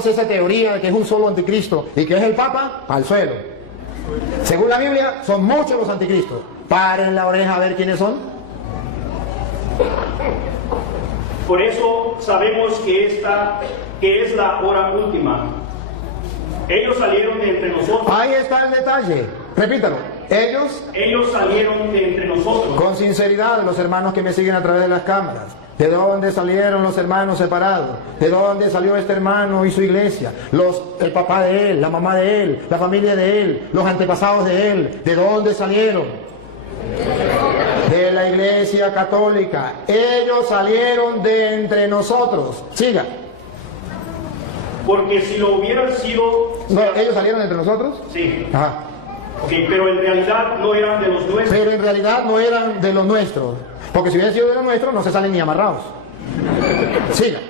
Entonces esa teoría de que es un solo anticristo y que es el Papa, al suelo. Según la Biblia, son muchos los anticristos. Paren la oreja a ver quiénes son. Por eso sabemos que esta es la hora última. Ellos salieron de entre nosotros. Ahí está el detalle. Repítalo. Ellos salieron de entre nosotros. Con sinceridad, los hermanos que me siguen a través de las cámaras. ¿De dónde salieron los hermanos separados? ¿De dónde salió este hermano y su iglesia? El papá de él, la mamá de él, la familia de él, los antepasados de él. ¿De dónde salieron? De la iglesia católica. Ellos salieron de entre nosotros. Siga. Porque si lo hubieran sido... No, ¿ellos salieron de entre nosotros? Sí. Ajá. Okay, pero en realidad no eran de los nuestros. Pero en realidad no eran de los nuestros. Porque si hubieran sido de los nuestros, no se salen ni amarrados. Siga.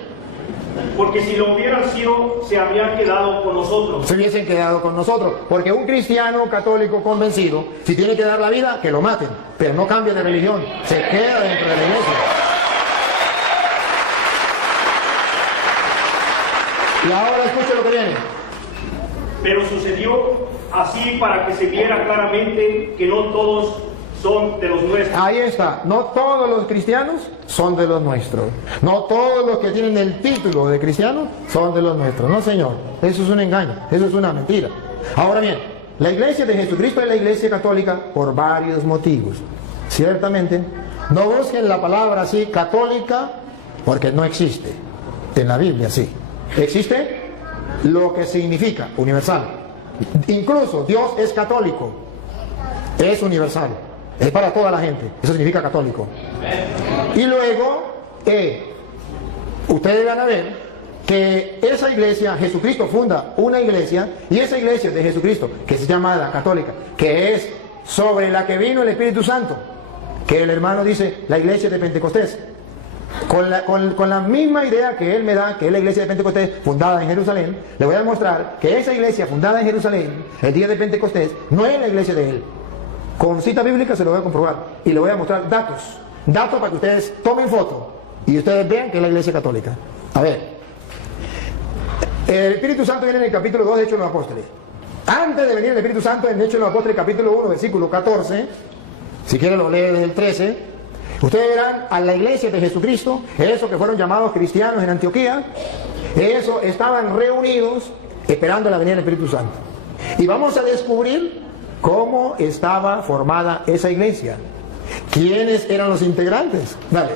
Porque si lo hubieran sido, se habrían quedado con nosotros. Se hubiesen quedado con nosotros. Porque un cristiano católico convencido, si tiene que dar la vida, que lo maten. Pero no cambie de religión. Se queda dentro de la iglesia. Y ahora escuche lo que viene. Pero sucedió así para que se viera claramente que no todos son de los nuestros. Ahí está. No todos los cristianos son de los nuestros. No todos los que tienen el título de cristiano son de los nuestros. No, señor. Eso es un engaño. Eso es una mentira. Ahora bien, la iglesia de Jesucristo es la iglesia católica por varios motivos. Ciertamente, no busquen la palabra así, católica, porque no existe. En la Biblia sí. Existe lo que significa universal. Incluso Dios es católico. Es universal. Es para toda la gente. Eso significa católico. Y luego, ustedes van a ver que esa iglesia, Jesucristo funda una iglesia, y esa iglesia de Jesucristo, que se llama la católica, que es sobre la que vino el Espíritu Santo, que el hermano dice, la iglesia de Pentecostés, con la misma idea que él me da, que es la iglesia de Pentecostés fundada en Jerusalén, le voy a mostrar que esa iglesia fundada en Jerusalén, el día de Pentecostés, no es la iglesia de él. Con cita bíblica se lo voy a comprobar y le voy a mostrar datos para que ustedes tomen foto y ustedes vean que es la iglesia católica. A ver, el Espíritu Santo viene en el capítulo 2 de Hechos de los Apóstoles. Antes de venir el Espíritu Santo, en Hechos de los Apóstoles capítulo 1 versículo 14, si quieren lo lee desde el 13, ustedes verán a la iglesia de Jesucristo, esos que fueron llamados cristianos en Antioquía, esos estaban reunidos esperando la venida del Espíritu Santo. Y vamos a descubrir cómo estaba formada esa iglesia. ¿Quiénes eran los integrantes? Dale.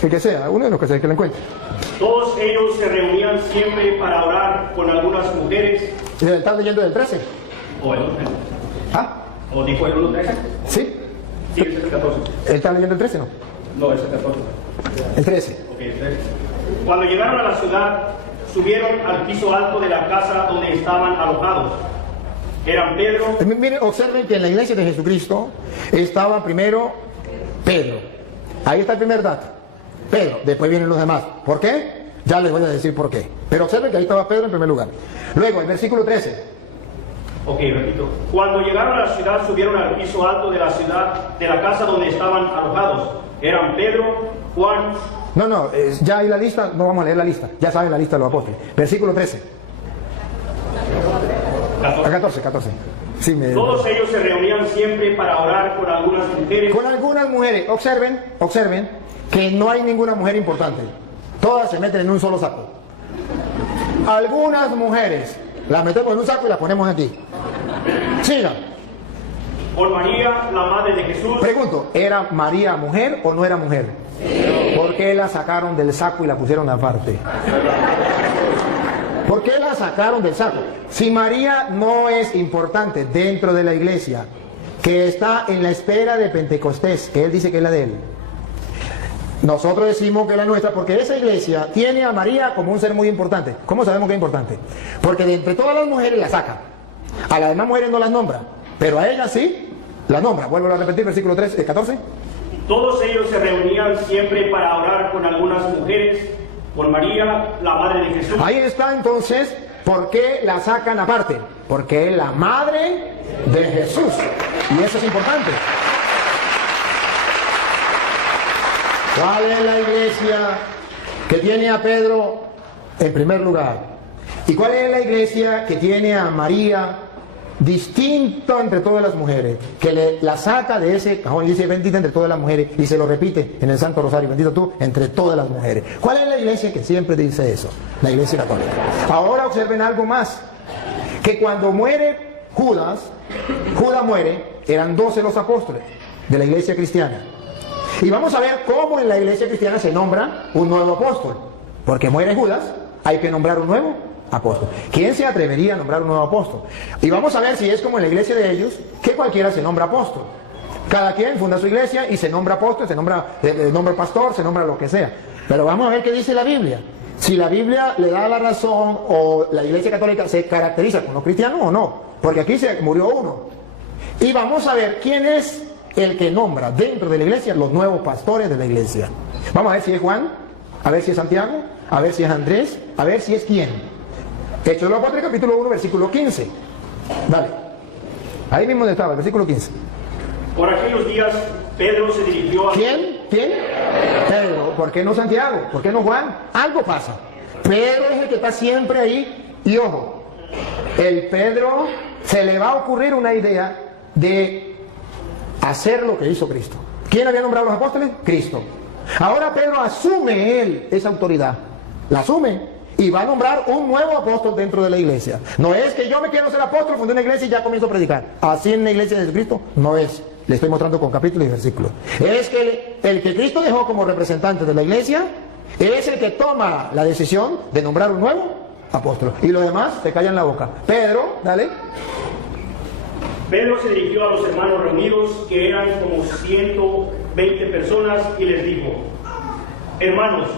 El que sea, uno de los que sea, que lo encuentre. Todos ellos se reunían siempre para orar con algunas mujeres. ¿Están leyendo del 13? ¿O el 13? ¿Ah? ¿O dijo el 1.13? Sí. Sí, ese es el 14. ¿Él está leyendo el 13, no? No, ese es el 14. El 13. Ok, el 13. Cuando llegaron a la ciudad, subieron al piso alto de la casa donde estaban alojados. Eran Pedro. Miren, observen que en la iglesia de Jesucristo estaba primero Pedro. Ahí está el primer dato. Pedro, después vienen los demás. ¿Por qué? Ya les voy a decir por qué. Pero observen que ahí estaba Pedro en primer lugar. Luego, el versículo 13. Ok, repito. Cuando llegaron a la ciudad, subieron al piso alto de la ciudad, de la casa donde estaban alojados. Eran Pedro, Juan. No, ya hay la lista, no vamos a leer la lista. Ya saben la lista de los apóstoles. Versículo 13. 14. Sí, Todos ellos se reunían siempre para orar con algunas mujeres. Con algunas mujeres. Observen que no hay ninguna mujer importante. Todas se meten en un solo saco. Algunas mujeres las metemos en un saco y las ponemos aquí. Sigan. Por María, la madre de Jesús. Pregunto, ¿era María mujer o no era mujer? ¿Por qué la sacaron del saco y la pusieron aparte? ¿Por qué la sacaron del saco? Si María no es importante dentro de la iglesia, que está en la espera de Pentecostés, que él dice que es la de él, nosotros decimos que es la nuestra, porque esa iglesia tiene a María como un ser muy importante. ¿Cómo sabemos que es importante? Porque de entre todas las mujeres la saca. A las demás mujeres no las nombra, pero a ella sí la nombra. Vuelvo a repetir, versículo 14. Todos ellos se reunían siempre para orar con algunas mujeres. Por María, la madre de Jesús. Ahí está entonces, ¿por qué la sacan aparte? Porque es la madre de Jesús. Y eso es importante. ¿Cuál es la iglesia que tiene a Pedro En primer lugar. ¿Y cuál es la iglesia que tiene a María distinta entre todas las mujeres? Que la saca de ese cajón y dice bendita entre todas las mujeres y se lo repite en el Santo Rosario, bendita tú entre todas las mujeres. ¿Cuál es la iglesia que siempre dice eso? La iglesia católica. Ahora observen algo más, que cuando muere Judas muere, eran 12 los apóstoles de la iglesia cristiana. Y vamos a ver cómo en la iglesia cristiana se nombra un nuevo apóstol. Porque muere Judas, hay que nombrar un nuevo apóstol. ¿Quién se atrevería a nombrar un nuevo apóstol? Y vamos a ver si es como en la iglesia de ellos, que cualquiera se nombra apóstol. Cada quien funda su iglesia y se nombra apóstol, se nombra pastor, se nombra lo que sea. Pero vamos a ver qué dice la Biblia. Si la Biblia le da la razón o la iglesia católica se caracteriza con los cristianos o no. Porque aquí se murió uno. Y vamos a ver quién es el que nombra dentro de la iglesia los nuevos pastores de la iglesia. Vamos a ver si es Juan, a ver si es Santiago, a ver si es Andrés, a ver si es quién. Hechos de los Apóstoles, capítulo 1, versículo 15. Dale. Ahí mismo donde estaba, el versículo 15. Por aquellos días, Pedro se dirigió a... ¿Quién? Pedro. ¿Por qué no Santiago? ¿Por qué no Juan? Algo pasa. Pedro es el que está siempre ahí. Y ojo, el Pedro se le va a ocurrir una idea de hacer lo que hizo Cristo. ¿Quién había nombrado a los apóstoles? Cristo. Ahora Pedro asume él esa autoridad. La asume. Y va a nombrar un nuevo apóstol dentro de la iglesia. No es que yo me quiero ser apóstol, fundé una iglesia y ya comienzo a predicar. Así en la iglesia de Jesucristo no es. Le estoy mostrando con capítulos y versículos. Es que el que Cristo dejó como representante de la iglesia es el que toma la decisión de nombrar un nuevo apóstol. Y los demás se callan la boca. Pedro, dale. Pedro se dirigió a los hermanos reunidos, que eran como 120 personas, y les dijo: hermanos,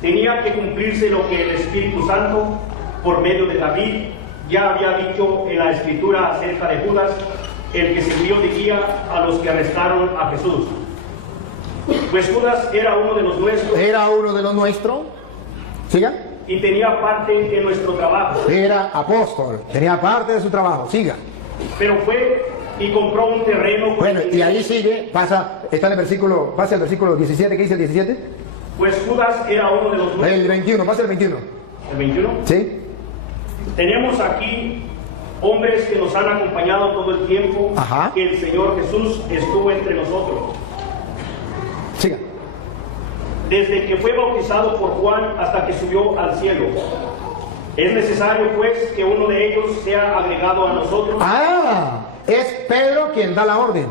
tenía que cumplirse lo que el Espíritu Santo, por medio de David, ya había dicho en la Escritura acerca de Judas, el que sirvió de guía a los que arrestaron a Jesús. Pues Judas era uno de los nuestros. Era uno de los nuestros. Siga. Y tenía parte en nuestro trabajo. Era apóstol, tenía parte de su trabajo. Siga. Pero fue y compró un terreno. Bueno, y ahí sigue, pasa, está en el versículo, pasa el versículo 17, ¿qué dice el 17? Pues Judas era uno de los nuestros. El 21, pasa el 21. ¿El 21? Sí. Tenemos aquí hombres que nos han acompañado todo el tiempo. Ajá. Que el Señor Jesús estuvo entre nosotros. Siga. Desde que fue bautizado por Juan hasta que subió al cielo. Es necesario, pues, que uno de ellos sea agregado a nosotros. Ah, es Pedro quien da la orden.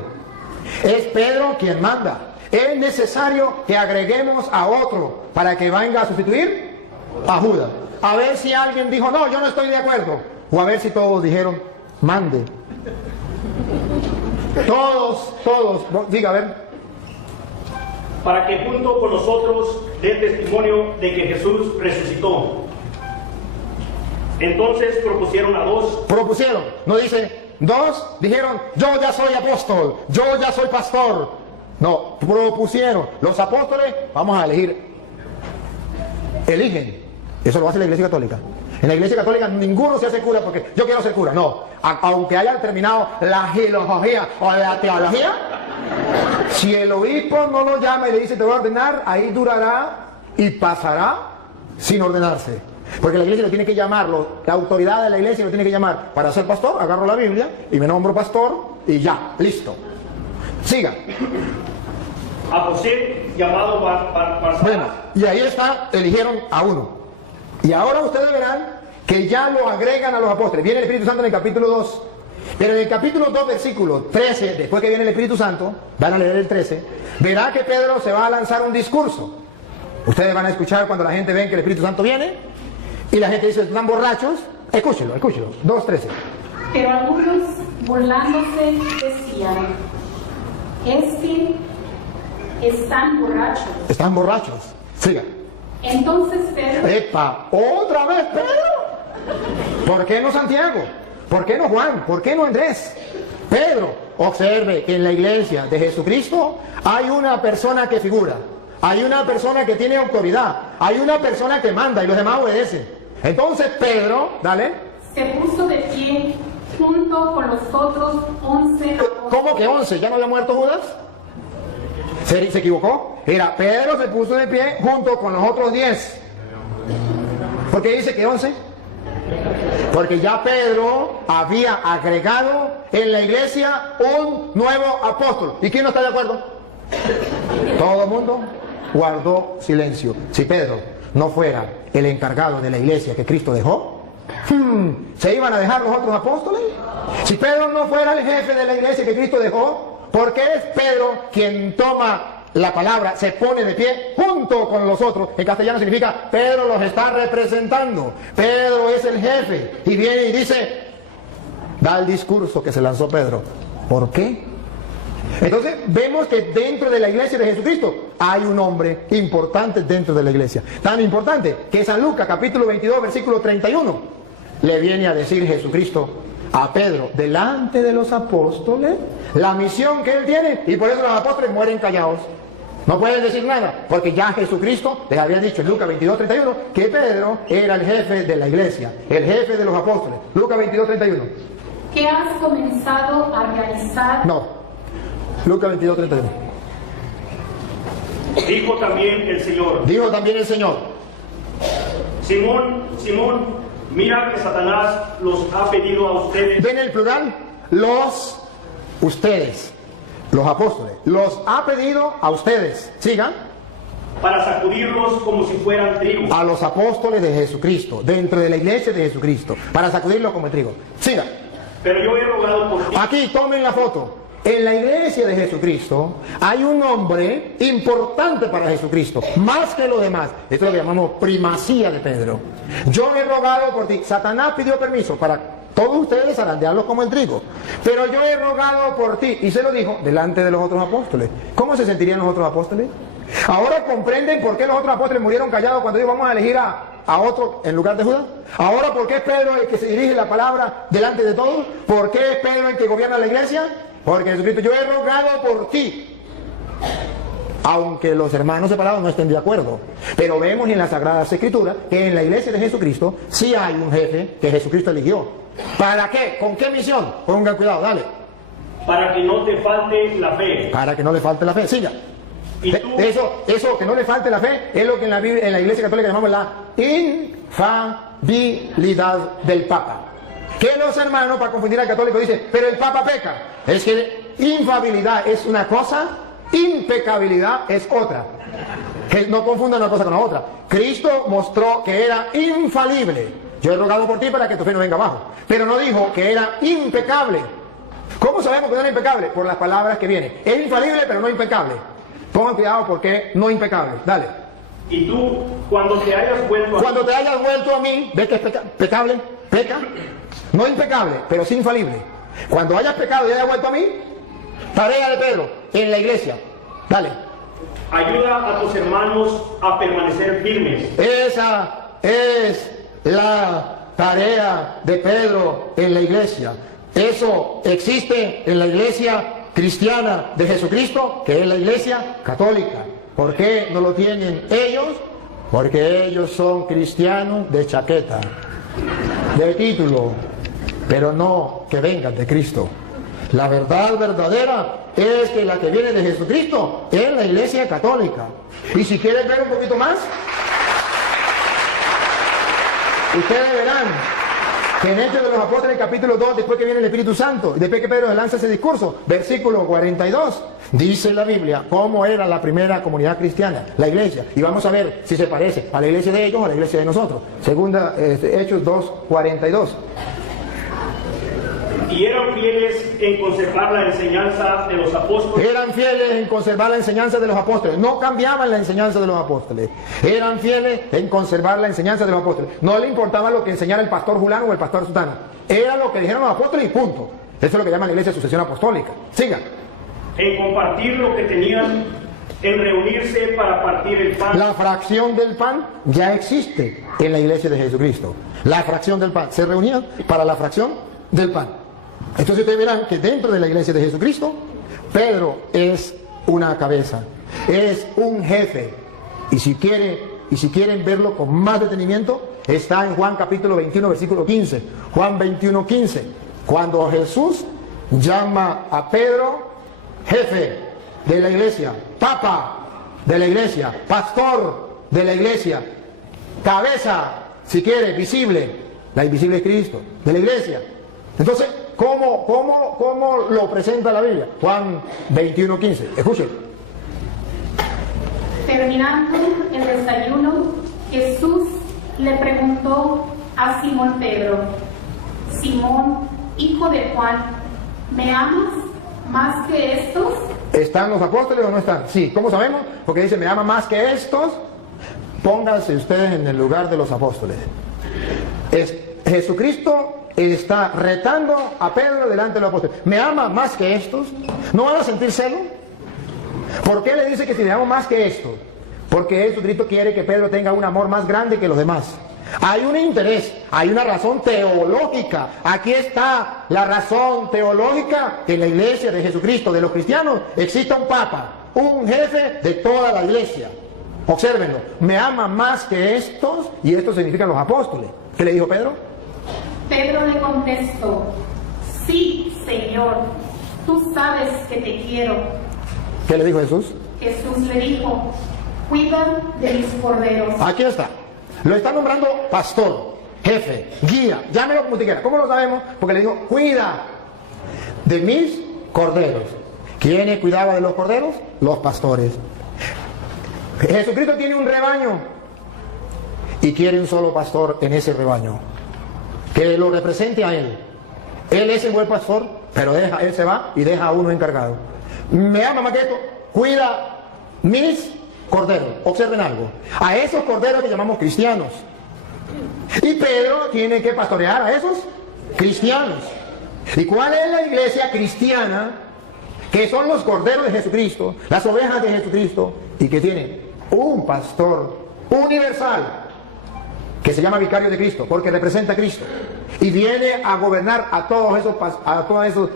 Es Pedro quien manda. Es necesario que agreguemos a otro para que venga a sustituir a Judas. A ver si alguien dijo, no, yo no estoy de acuerdo. O a ver si todos dijeron, mande. Todos, diga, a ver. Para que junto con nosotros dé testimonio de que Jesús resucitó. Entonces propusieron a dos. Propusieron, no dice, dos dijeron, yo ya soy apóstol, yo ya soy pastor. No, propusieron. Los apóstoles, vamos a elegir. Eligen. Eso lo hace la Iglesia Católica. En la Iglesia Católica ninguno se hace cura porque yo quiero ser cura. No, aunque hayan terminado la filología o la teología, si el obispo no lo llama y le dice te voy a ordenar, ahí durará y pasará sin ordenarse. Porque la iglesia lo tiene que llamar, la autoridad de la iglesia lo tiene que llamar. Para ser pastor, agarro la Biblia y me nombro pastor y ya, listo. Siga. A José, llamado Barsabás. Bueno, y ahí está, eligieron a uno. Y ahora ustedes verán que ya lo agregan a los apóstoles. Viene el Espíritu Santo en el capítulo 2. Pero en el capítulo 2, versículo 13, después que viene el Espíritu Santo, van a leer el 13, verá que Pedro se va a lanzar un discurso. Ustedes van a escuchar cuando la gente ve que el Espíritu Santo viene. Y la gente dice, ¿están borrachos? Escúchelo, 2:13. Pero algunos, burlándose, decían, están borrachos. Están borrachos. Siga. Entonces Pedro... ¡Epa! ¿Otra vez Pedro? ¿Por qué no Santiago? ¿Por qué no Juan? ¿Por qué no Andrés? Pedro. Observe que en la iglesia de Jesucristo hay una persona que figura. Hay una persona que tiene autoridad. Hay una persona que manda y los demás obedecen. Entonces Pedro, dale. Se puso de pie junto con los otros 11 apóstoles. ¿Cómo que 11? ¿Ya no había muerto Judas? ¿Se equivocó? Era Pedro se puso de pie junto con los otros 10. ¿Por qué dice que 11? Porque ya Pedro había agregado en la iglesia un nuevo apóstol. ¿Y quién no está de acuerdo? Todo el mundo guardó silencio. Si Pedro no fuera el encargado de la iglesia que Cristo dejó, ¿se iban a dejar los otros apóstoles? Si Pedro no fuera el jefe de la iglesia que Cristo dejó, ¿por qué es Pedro quien toma la palabra, se pone de pie junto con los otros? En castellano significa Pedro los está representando. Pedro es el jefe y viene y dice, da el discurso que se lanzó Pedro. ¿Por qué? Entonces vemos que dentro de la iglesia de Jesucristo hay un hombre importante dentro de la iglesia, tan importante que San Lucas capítulo 22 versículo 31 le viene a decir Jesucristo a Pedro delante de los apóstoles la misión que él tiene, y por eso los apóstoles mueren callados, no pueden decir nada, porque ya Jesucristo les había dicho en Lucas 22 31 que Pedro era el jefe de la iglesia, el jefe de los apóstoles. Lucas 22 31. ¿Qué has comenzado a realizar? No, Lucas 22 31. Dijo también el Señor: Dijo también el Señor: Simón, Simón, mira que Satanás los ha pedido a ustedes. ¿Ven el plural? Ustedes, los apóstoles, los ha pedido a ustedes. Sigan. Para sacudirlos como si fueran trigo. A los apóstoles de Jesucristo, dentro de la iglesia de Jesucristo, para sacudirlos como trigo. Sigan. Pero yo he rogado por ti. Aquí tomen la foto. En la iglesia de Jesucristo hay un hombre importante para Jesucristo, más que los demás. Esto es lo que llamamos primacía de Pedro. Yo he rogado por ti. Satanás pidió permiso para todos ustedes zarandearlos como el trigo, pero yo he rogado por ti, y se lo dijo delante de los otros apóstoles. ¿Cómo se sentirían los otros apóstoles? Ahora comprenden por qué los otros apóstoles murieron callados cuando dijo vamos a elegir a otro en lugar de Judas. Ahora, ¿por qué es Pedro el que se dirige la palabra delante de todos? ¿Por qué es Pedro el que gobierna la iglesia? Porque Jesucristo, yo he rogado por ti. Aunque los hermanos separados no estén de acuerdo. Pero vemos en las Sagradas Escrituras que en la iglesia de Jesucristo sí hay un jefe que Jesucristo eligió. ¿Para qué? ¿Con qué misión? Pongan cuidado, dale. Para que no te falte la fe. Para que no le falte la fe, siga. Y tú, Eso que no le falte la fe es lo que en la iglesia católica llamamos la infalibilidad del Papa. Que los hermanos, para confundir al católico, dicen, pero el Papa peca. Es que infabilidad es una cosa, impecabilidad es otra. Que no confundan una cosa con la otra. Cristo mostró que era infalible. Yo he rogado por ti para que tu fe no venga abajo. Pero no dijo que era impecable. ¿Cómo sabemos que no era impecable? Por las palabras que vienen. Es infalible, pero no impecable. Pongan cuidado porque no impecable. Dale. y tú, cuando te hayas vuelto a mí, ¿ves que es pecable? Peca. No impecable, pero sí infalible. Cuando hayas pecado y hayas vuelto a mí, tarea de Pedro en la iglesia. Dale. Ayuda a tus hermanos a permanecer firmes. Esa es la tarea de Pedro en la iglesia. Eso existe en la iglesia cristiana de Jesucristo, que es la iglesia católica. ¿Por qué no lo tienen ellos? Porque ellos son cristianos de chaqueta, de título, pero no que vengan de Cristo. La verdad verdadera es que la que viene de Jesucristo es la iglesia católica. Y si quieren ver un poquito más, ustedes verán que en Hechos de los Apóstoles, capítulo 2, después que viene el Espíritu Santo, después que Pedro lanza ese discurso, versículo 42, dice la Biblia cómo era la primera comunidad cristiana, la iglesia. Y vamos a ver si se parece a la iglesia de ellos o a la iglesia de nosotros. Segunda, Hechos 2, 42. Y eran fieles en conservar la enseñanza de los apóstoles. Eran fieles en conservar la enseñanza de los apóstoles. No cambiaban la enseñanza de los apóstoles. Eran fieles en conservar la enseñanza de los apóstoles. No le importaba lo que enseñara el pastor fulano o el pastor sutano. Era lo que dijeron los apóstoles y punto. Eso es lo que llama la iglesia sucesión apostólica. Sigan. En compartir lo que tenían, en reunirse para partir el pan. La fracción del pan ya existe en la iglesia de Jesucristo. La fracción del pan. Se reunían para la fracción del pan. Entonces ustedes verán que dentro de la iglesia de Jesucristo, Pedro es una cabeza, es un jefe. Y si quieren verlo con más detenimiento, está en Juan capítulo 21, versículo 15. Juan 21, 15. Cuando Jesús llama a Pedro jefe de la iglesia, papa de la iglesia, pastor de la iglesia, cabeza, si quiere, visible. La invisible es Cristo, de la iglesia. Entonces, ¿cómo lo presenta la Biblia? Juan 21:15. Escuchen. Terminando el desayuno, Jesús le preguntó a Simón Pedro: Simón, hijo de Juan, ¿me amas más que estos? ¿Están los apóstoles o no están? Sí. ¿Cómo sabemos? Porque dice, me ama más que estos. Pónganse ustedes en el lugar de los apóstoles. Jesucristo está retando a Pedro delante de los apóstoles. ¿Me ama más que estos? ¿No van a sentir celo? ¿Por qué le dice que si me amo más que estos? Porque Jesucristo quiere que Pedro tenga un amor más grande que los demás. Hay un interés, hay una razón teológica. Aquí está la razón teológica que en la iglesia de Jesucristo, de los cristianos, exista un papa, un jefe de toda la iglesia. Obsérvenlo, me ama más que estos, y estos significan los apóstoles. ¿Qué le dijo Pedro? Pedro le contestó: sí, Señor, tú sabes que te quiero. ¿Qué le dijo Jesús? Jesús le dijo: cuida de mis corderos. Aquí está. Lo está nombrando pastor, jefe, guía, llámelo como usted quiera. ¿Cómo lo sabemos? Porque le dijo, cuida de mis corderos. ¿Quiénes cuidaban de los corderos? Los pastores. Jesucristo tiene un rebaño y quiere un solo pastor en ese rebaño que lo represente a él. Él es el buen pastor, pero él se va y deja a uno encargado. Me ama más que esto, cuida mis corderos. Observen algo, a esos corderos que llamamos cristianos, y Pedro tiene que pastorear a esos cristianos. ¿Y cuál es la iglesia cristiana? Que son los corderos de Jesucristo, las ovejas de Jesucristo, y que tienen un pastor universal que se llama vicario de Cristo, porque representa a Cristo y viene a gobernar a todos esos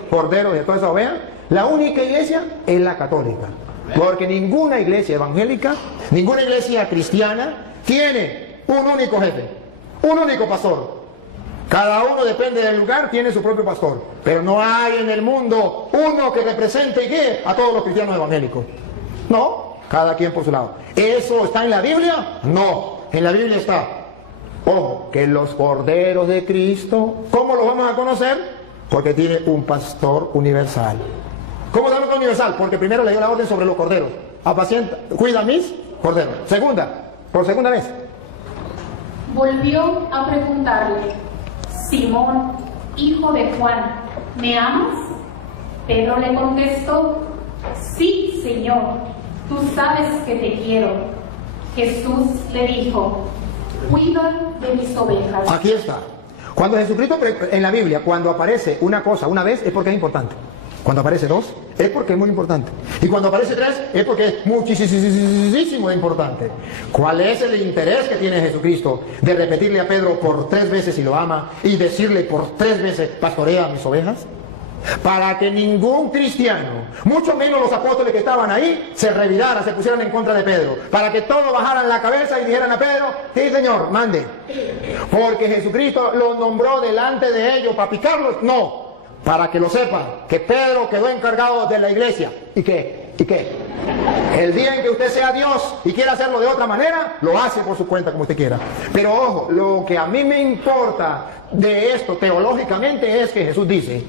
corderos y a todas esas ovejas. La única iglesia es la católica, porque ninguna iglesia evangélica, ninguna iglesia cristiana tiene un único jefe, un único pastor. Cada uno, depende del lugar, tiene su propio pastor, pero no hay en el mundo uno que represente y guíe a todos los cristianos evangélicos. No, cada quien por su lado. ¿Eso está en la Biblia? No, en la Biblia está. Ojo, que los corderos de Cristo, ¿cómo los vamos a conocer? Porque tiene un pastor universal. ¿Cómo sabemos que es universal? Porque primero le dio la orden sobre los corderos. Apacienta, cuida mis corderos. Por segunda vez. Volvió a preguntarle: Simón, hijo de Juan, ¿me amas? Pedro le contestó: sí, Señor, tú sabes que te quiero. Jesús le dijo: cuida de mis ovejas. Aquí está. Cuando Jesucristo, en la Biblia, cuando aparece una cosa una vez, es porque es importante. Cuando aparece dos, es porque es muy importante. Y cuando aparece tres, es porque es muchísimo importante. ¿Cuál es el interés que tiene Jesucristo de repetirle a Pedro por 3 veces si lo ama y decirle por 3 veces, pastorea a mis ovejas? Para que ningún cristiano, mucho menos los apóstoles que estaban ahí, se reviraran, se pusieran en contra de Pedro. Para que todos bajaran la cabeza y dijeran a Pedro: sí, Señor, mande. Porque Jesucristo los nombró delante de ellos para picarlos. No, para que lo sepan, que Pedro quedó encargado de la iglesia. ¿Y qué? El día en que usted sea Dios y quiera hacerlo de otra manera, lo hace por su cuenta como usted quiera. Pero ojo, lo que a mí me importa de esto teológicamente es que Jesús dice: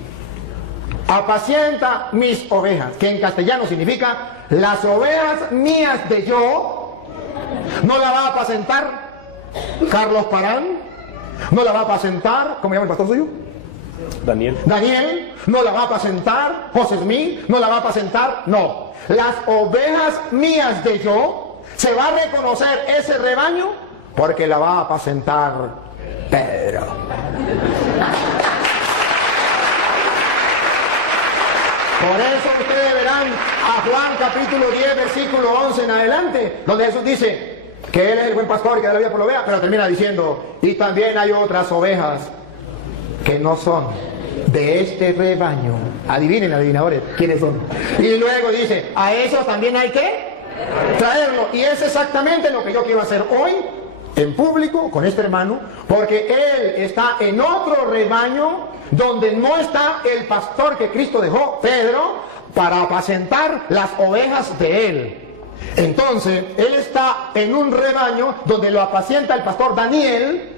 apacienta mis ovejas, que en castellano significa las ovejas mías de yo. No la va a apacentar Carlos Parán, no la va a apacentar, ¿cómo se llama el pastor suyo? Daniel, no la va a apacentar José Smith, no la va a apacentar, no. Las ovejas mías de yo, se va a reconocer ese rebaño porque la va a apacentar Pedro. Por eso ustedes verán a Juan capítulo 10, versículo 11 en adelante, donde Jesús dice que Él es el buen pastor y que da la vida por la oveja, pero termina diciendo: y también hay otras ovejas que no son de este rebaño. Adivinen, adivinadores, ¿quiénes son? Y luego dice: a esos también hay que traerlo. Y es exactamente lo que yo quiero hacer hoy en público con este hermano, porque él está en otro rebaño donde no está el pastor que Cristo dejó, Pedro, para apacentar las ovejas de él. Entonces, él está en un rebaño donde lo apacienta el pastor Daniel,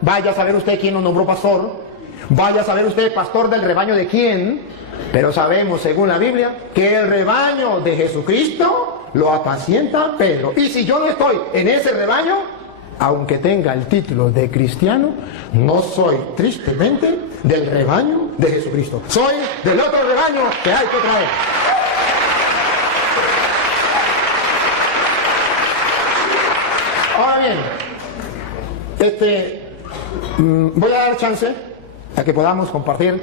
vaya a saber usted quién nos nombró pastor, vaya a saber usted pastor del rebaño de quién, pero sabemos según la Biblia que el rebaño de Jesucristo lo apacienta Pedro. Y si yo no estoy en ese rebaño, aunque tenga el título de cristiano, no soy tristemente del rebaño de Jesucristo. Soy del otro rebaño que hay que traer. Ahora bien, voy a dar chance a que podamos compartir.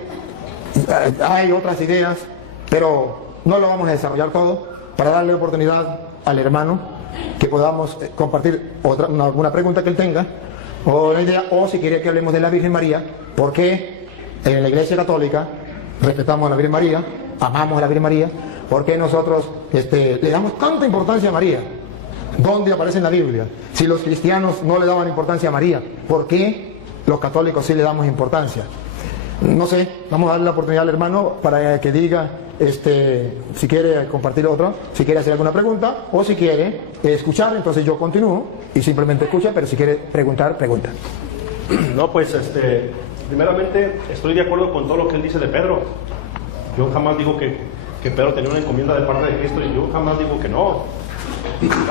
Hay otras ideas, pero no lo vamos a desarrollar todo, para darle oportunidad al hermano que podamos compartir alguna pregunta que él tenga, o una idea, o si quiere que hablemos de la Virgen María, porque en la Iglesia Católica respetamos a la Virgen María, amamos a la Virgen María, porque nosotros le damos tanta importancia a María. ¿Dónde aparece en la Biblia? Si los cristianos no le daban importancia a María, ¿por qué los católicos sí le damos importancia? No sé, vamos a darle la oportunidad al hermano para que diga si quiere compartir otro, si quiere hacer alguna pregunta, o si quiere escuchar, entonces yo continúo y simplemente escucha, pero si quiere preguntar, pregunta. No, pues primeramente estoy de acuerdo con todo lo que él dice de Pedro. Yo jamás digo que Pedro tenía una encomienda de parte de Cristo, y yo jamás digo que no.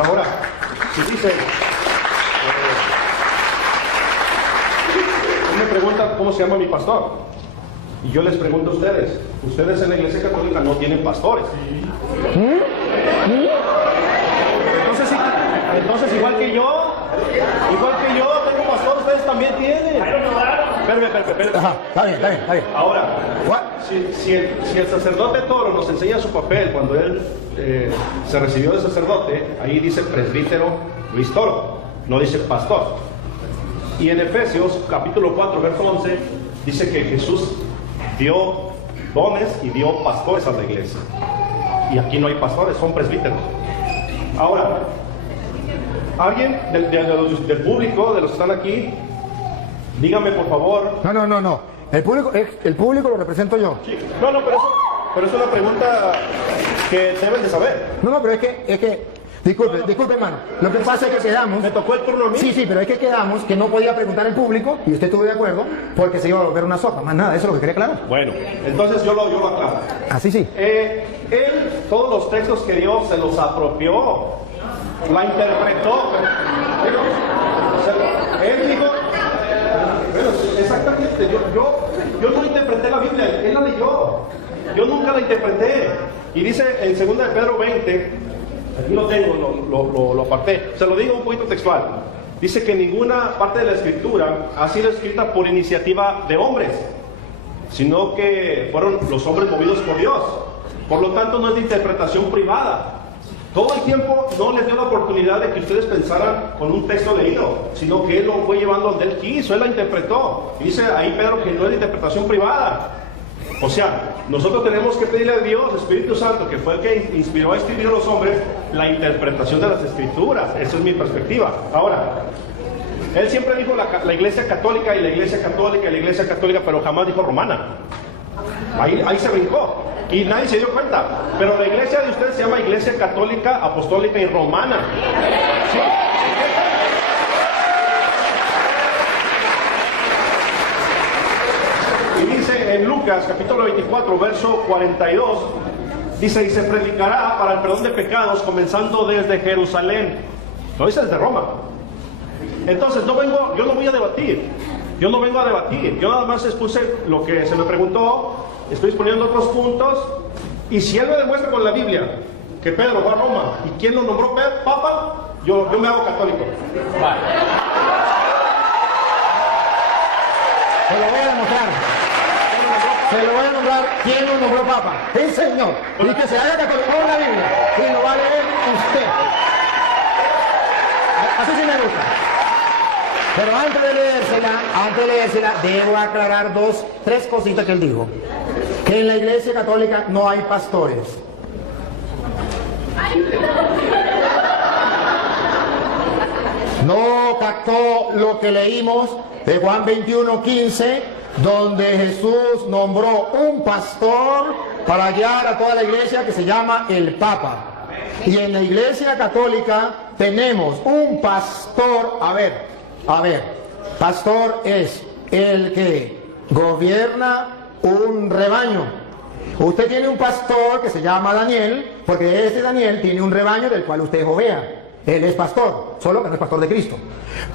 Ahora, si dice, me preguntan cómo se llama mi pastor, y yo les pregunto a ustedes en la Iglesia Católica no tienen pastores. Entonces igual que yo tengo pastor, ustedes también tienen. Espérame. Ajá, está bien. Ahora, si el sacerdote Toro nos enseña su papel cuando él se recibió de sacerdote, ahí dice presbítero Luis Toro, no dice pastor. Y en Efesios capítulo 4 verso 11 dice que Jesús dio dones y dio pastores a la iglesia, y aquí no hay pastores, son presbíteros. Ahora, alguien del público, de los que están aquí, dígame por favor. No. El público lo represento yo. Sí. No, pero es una pregunta que deben de saber. No, pero es que disculpe hermano, lo que pasa es que quedamos. ¿Me tocó el turno a mí? Sí, pero es que quedamos que no podía preguntar el público, y usted estuvo de acuerdo, porque se iba a volver una sopa, más nada, eso es lo que quería aclarar. Bueno, entonces yo lo aclaro. Así sí. Él, todos los textos que dio, se los apropió, la interpretó. Él dijo, exactamente, yo no interpreté la Biblia, él la leyó, yo nunca la interpreté. Y dice en 2 de Pedro 20, aquí lo tengo, lo aparté, se lo digo un poquito textual. Dice que ninguna parte de la escritura ha sido escrita por iniciativa de hombres, sino que fueron los hombres movidos por Dios. Por lo tanto, no es de interpretación privada. Todo el tiempo no les dio la oportunidad de que ustedes pensaran con un texto leído, sino que él lo fue llevando donde él quiso, él la interpretó. Y dice ahí Pedro que no es de interpretación privada. O sea, nosotros tenemos que pedirle a Dios, Espíritu Santo, que fue el que inspiró a escribir a los hombres, la interpretación de las Escrituras. Esa es mi perspectiva. Ahora, él siempre dijo la Iglesia Católica y la Iglesia Católica y la Iglesia Católica, pero jamás dijo romana. Ahí se brincó y nadie se dio cuenta. Pero la iglesia de ustedes se llama Iglesia Católica, Apostólica y Romana. ¿Sí? Y dice en Lucas capítulo 24 verso 42, dice: y se predicará para el perdón de pecados comenzando desde Jerusalén. No dice desde Roma. Entonces yo no voy a debatir. Yo no vengo a debatir, yo nada más expuse lo que se me preguntó, estoy exponiendo otros puntos, y si él me demuestra con la Biblia que Pedro fue a Roma, y quién lo nombró Papa, yo me hago católico. Vale. Se lo voy a demostrar. Se lo voy a nombrar quién lo nombró Papa. El Señor. Y que se haga católico con la Biblia. Y lo va a leer usted. Así sí me gusta. Pero antes de leérsela, debo aclarar tres cositas que él dijo. Que en la Iglesia Católica no hay pastores. No captó lo que leímos de Juan 21:15, donde Jesús nombró un pastor para guiar a toda la iglesia, que se llama el Papa. Y en la Iglesia Católica tenemos un pastor, a ver, Pastor es el que gobierna un rebaño. Usted tiene un pastor que se llama Daniel, porque ese Daniel tiene un rebaño del cual usted es oveja. Él es pastor, solo que no es pastor de Cristo.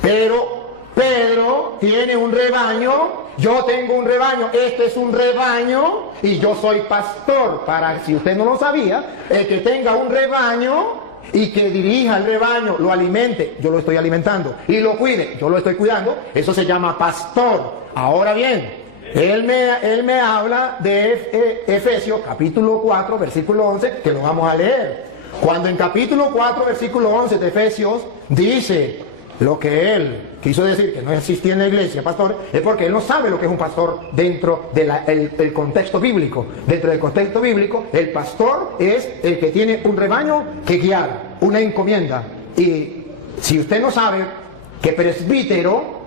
Pero Pedro tiene un rebaño, yo tengo un rebaño, este es un rebaño y yo soy pastor. Para, si usted no lo sabía, el que tenga un rebaño y que dirija el rebaño, lo alimente, yo lo estoy alimentando, y lo cuide, yo lo estoy cuidando, eso se llama pastor. Ahora bien, él me habla de Efesios capítulo 4 versículo 11, que lo vamos a leer. Cuando en capítulo 4 versículo 11 de Efesios dice lo que él quiso decir, que no existía en la iglesia pastor, es porque él no sabe lo que es un pastor dentro del contexto bíblico. Dentro del contexto bíblico, el pastor es el que tiene un rebaño que guiar, una encomienda. Y si usted no sabe que presbítero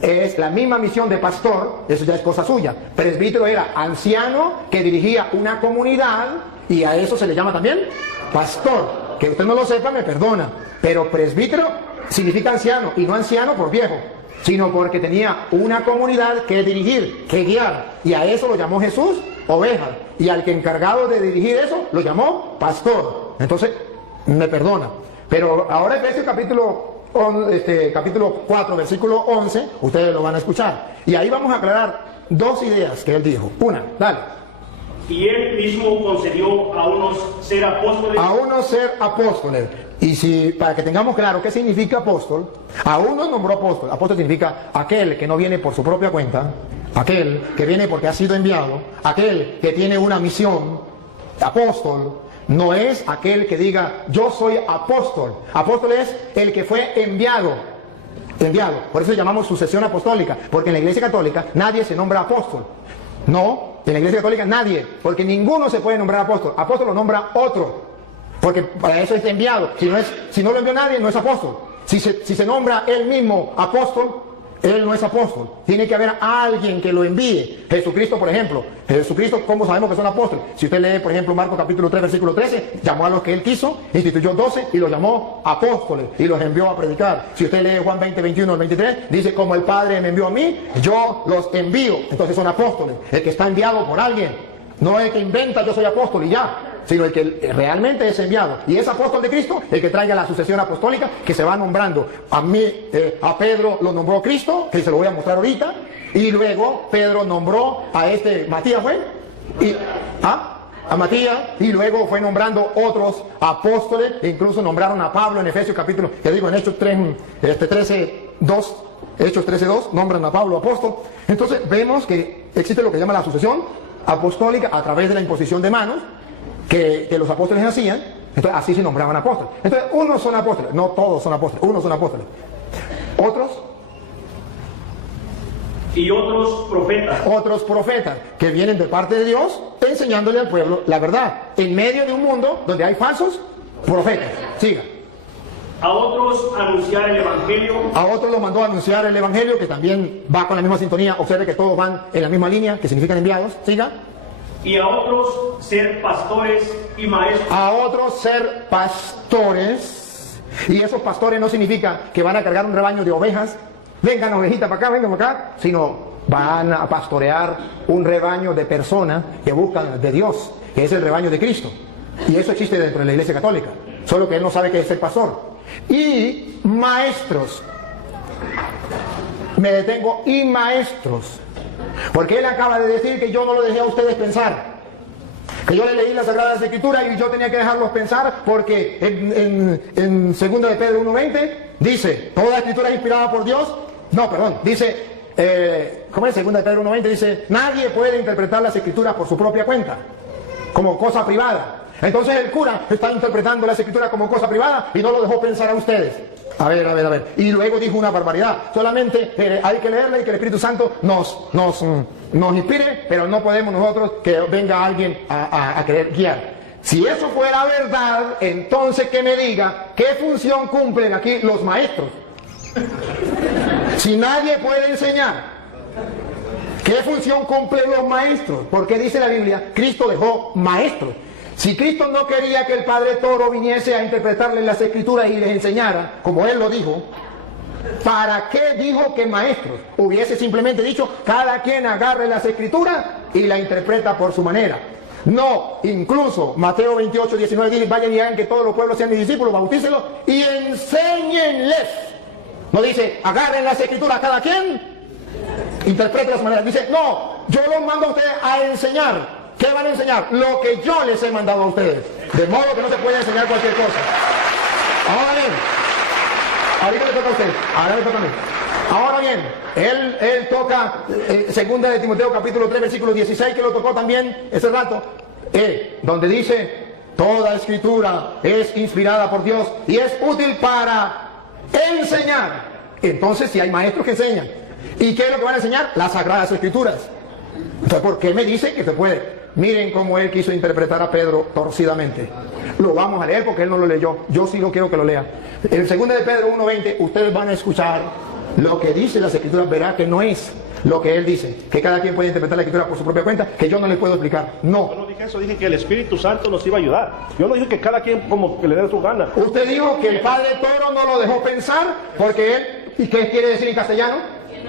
es la misma misión de pastor, eso ya es cosa suya. Presbítero era anciano que dirigía una comunidad, y a eso se le llama también pastor. Que usted no lo sepa, me perdona, pero presbítero significa anciano, y no anciano por viejo, sino porque tenía una comunidad que dirigir, que guiar, y a eso lo llamó Jesús oveja, y al que encargado de dirigir eso lo llamó pastor. Entonces, me perdona. Pero ahora Efesios capítulo 4 versículo 11, ustedes lo van a escuchar, y ahí vamos a aclarar dos ideas que él dijo. Una, dale. Y él mismo concedió a unos ser apóstoles. A unos ser apóstoles. Y si, para que tengamos claro qué significa apóstol, a unos nombró apóstol. Apóstol significa aquel que no viene por su propia cuenta, aquel que viene porque ha sido enviado, aquel que tiene una misión. Apóstol no es aquel que diga yo soy apóstol. Apóstol es el que fue enviado. Por eso llamamos sucesión apostólica, porque en la Iglesia Católica nadie se nombra apóstol. No, en la Iglesia Católica nadie, porque ninguno se puede nombrar apóstol. Apóstol lo nombra otro, porque para eso es enviado. Si no lo envió nadie, no es apóstol. Si se nombra él mismo apóstol, él no es apóstol. Tiene que haber alguien que lo envíe. Jesucristo, por ejemplo. Jesucristo, ¿cómo sabemos que son apóstoles? Si usted lee, por ejemplo, Marcos capítulo 3, versículo 13, llamó a los que él quiso, instituyó 12 y los llamó apóstoles y los envió a predicar. Si usted lee Juan 20, 21 al 23, dice, como el Padre me envió a mí, yo los envío. Entonces son apóstoles. El que está enviado por alguien. No el que inventa yo soy apóstol y ya, sino el que realmente es enviado. Y es apóstol de Cristo el que traiga la sucesión apostólica que se va nombrando. A Pedro lo nombró Cristo, que se lo voy a mostrar ahorita. Y luego Pedro nombró a Matías, ¿fue? A Matías, y luego fue nombrando otros apóstoles, e incluso nombraron a Pablo en Efesios capítulo, en Hechos 13:2, Hechos 13:2, nombran a Pablo apóstol. Entonces vemos que existe lo que llama la sucesión apostólica a través de la imposición de manos que los apóstoles hacían. Entonces así se nombraban apóstoles. Entonces unos son apóstoles, no todos son apóstoles, unos son apóstoles. Otros y otros profetas que vienen de parte de Dios enseñándole al pueblo la verdad en medio de un mundo donde hay falsos profetas. Siga. A otros anunciar el evangelio. A otros los mandó a anunciar el evangelio, que también va con la misma sintonía. Observe que todos van en la misma línea, que significan enviados. Siga. Y a otros ser pastores y maestros. A otros ser pastores. Y esos pastores no significa que van a cargar un rebaño de ovejas. Vengan ovejitas para acá, vengan para acá. Sino van a pastorear un rebaño de personas que buscan de Dios, que es el rebaño de Cristo. Y eso existe dentro de la Iglesia Católica. Solo que él no sabe qué es ser pastor. Y maestros. Me detengo, y maestros. Porque él acaba de decir que yo no lo dejé a ustedes pensar. Que yo le leí la Sagrada Escritura y yo tenía que dejarlos pensar, porque en 2 de Pedro 1:20 dice, toda escritura es inspirada por Dios. No, perdón, dice, ¿cómo es? 2 de Pedro 1:20 dice, nadie puede interpretar las escrituras por su propia cuenta, como cosa privada. Entonces el cura está interpretando las escrituras como cosa privada y no lo dejó pensar a ustedes. A ver. Y luego dijo una barbaridad. Solamente hay que leerla y que el Espíritu Santo nos inspire, pero no podemos nosotros que venga alguien a querer guiar. Si eso fuera verdad, entonces que me diga qué función cumplen aquí los maestros. Si nadie puede enseñar, ¿qué función cumplen los maestros? Porque dice la Biblia, Cristo dejó maestros. Si Cristo no quería que el Padre Toro viniese a interpretarle las Escrituras y les enseñara, como Él lo dijo, ¿Para qué dijo que maestros? Hubiese simplemente dicho, cada quien agarre las escrituras y la interpreta por su manera. No, incluso Mateo 28, 19 dice, vayan y hagan que todos los pueblos sean mis discípulos, bautícenlos y enséñenles. No dice, agarren las escrituras cada quien, interpreten a su manera. Dice, no, yo los mando a ustedes a enseñar. ¿Qué van a enseñar? Lo que yo les he mandado a ustedes. De modo que no se puede enseñar cualquier cosa. Ahora bien, ahorita le toca a usted, ahora le toca a mí. Ahora bien, él toca segunda de Timoteo capítulo 3 versículo 16, que lo tocó también ese rato, donde dice, toda escritura es inspirada por Dios y es útil para enseñar. Entonces, si hay maestros que enseñan, ¿y qué es lo que van a enseñar? Las sagradas escrituras. Entonces, ¿por qué me dice que se puede? Miren cómo él quiso interpretar a Pedro torcidamente. Lo vamos a leer porque él no lo leyó. Yo sí lo quiero que lo lea. En 2 de Pedro 1:20, ustedes van a escuchar lo que dice las escrituras. Verá que no es lo que él dice, que cada quien puede interpretar la escritura por su propia cuenta, que yo no les puedo explicar. No. Yo no dije eso, dije que el Espíritu Santo nos iba a ayudar. Yo no dije que cada quien como que le dé su gana. Usted dijo que el Padre Toro no lo dejó pensar porque él, ¿y qué quiere decir en castellano?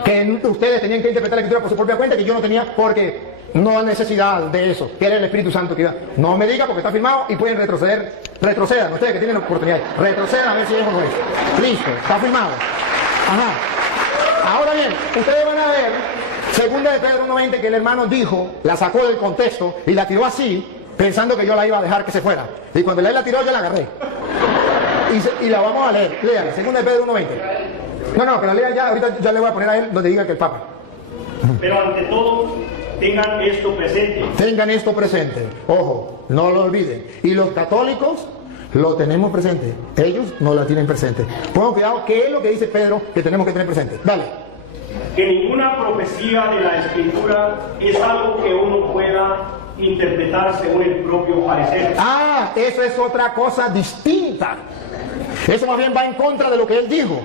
Que ustedes tenían que interpretar la escritura por su propia cuenta, que yo no tenía, porque no hay necesidad de eso, que era el Espíritu Santo que iba. No me diga porque está firmado y pueden retroceder. Retrocedan, ustedes que tienen la oportunidad, retrocedan a ver si es o no es. Listo, está firmado. Ajá. Ahora bien, ustedes van a ver, 2 de Pedro 1:20, que el hermano dijo, la sacó del contexto y la tiró así, pensando que yo la iba a dejar que se fuera. Y cuando él la tiró, yo la agarré. Y la vamos a leer, léala, 2 de Pedro 1:20. No, que la lea ya, ahorita ya le voy a poner a él donde diga que el Papa. Pero ante todo, tengan esto presente. Tengan esto presente, ojo, no lo olviden. Y los católicos lo tenemos presente, ellos no la tienen presente. Pongan cuidado, ¿qué es lo que dice Pedro que tenemos que tener presente? Dale. Que ninguna profecía de la Escritura es algo que uno pueda interpretar según el propio parecer. Ah, eso es otra cosa distinta. Eso más bien va en contra de lo que él dijo.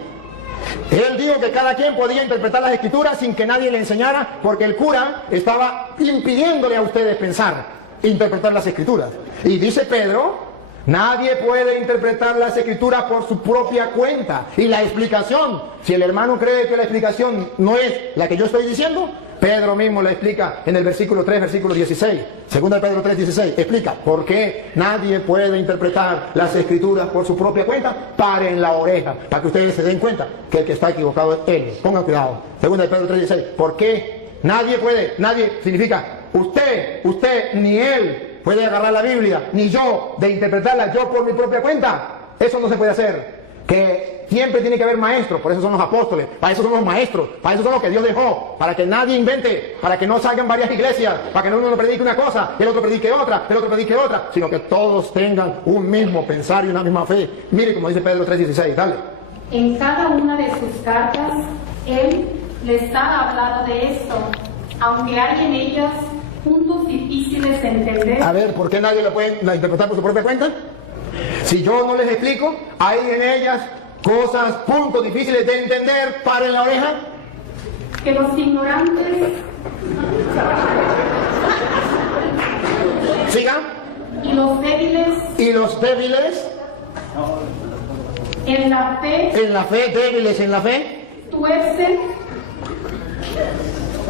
Él dijo que cada quien podía interpretar las escrituras sin que nadie le enseñara, porque el cura estaba impidiéndole a ustedes pensar, interpretar las escrituras. Y dice Pedro, nadie puede interpretar las escrituras por su propia cuenta. Y la explicación, si el hermano cree que la explicación no es la que yo estoy diciendo, Pedro mismo la explica en el versículo 3, versículo 16. 2 de Pedro 3, 16. Explica por qué nadie puede interpretar las escrituras por su propia cuenta. Paren la oreja para que ustedes se den cuenta que el que está equivocado es él. Pongan cuidado. 2 de Pedro 3, 16. ¿Por qué nadie puede? Nadie significa usted ni él puede agarrar la Biblia, ni yo, de interpretarla yo por mi propia cuenta. Eso no se puede hacer. Que siempre tiene que haber maestros, por eso son los apóstoles, para eso son los maestros, para eso son los que Dios dejó, para que nadie invente, para que no salgan varias iglesias, para que uno predique una cosa, el otro predique otra, el otro predique otra, sino que todos tengan un mismo pensar y una misma fe. Mire como dice Pedro 3:16, dale. En cada una de sus cartas, él les ha hablado de esto, aunque hay en ellas puntos difíciles de entender. A ver, ¿por qué nadie la puede interpretar por su propia cuenta? Si yo no les explico, hay en ellas cosas, puntos difíciles de entender. Paren la oreja. Que los ignorantes Sigan. y los débiles en la fe, débiles en la fe, tuercen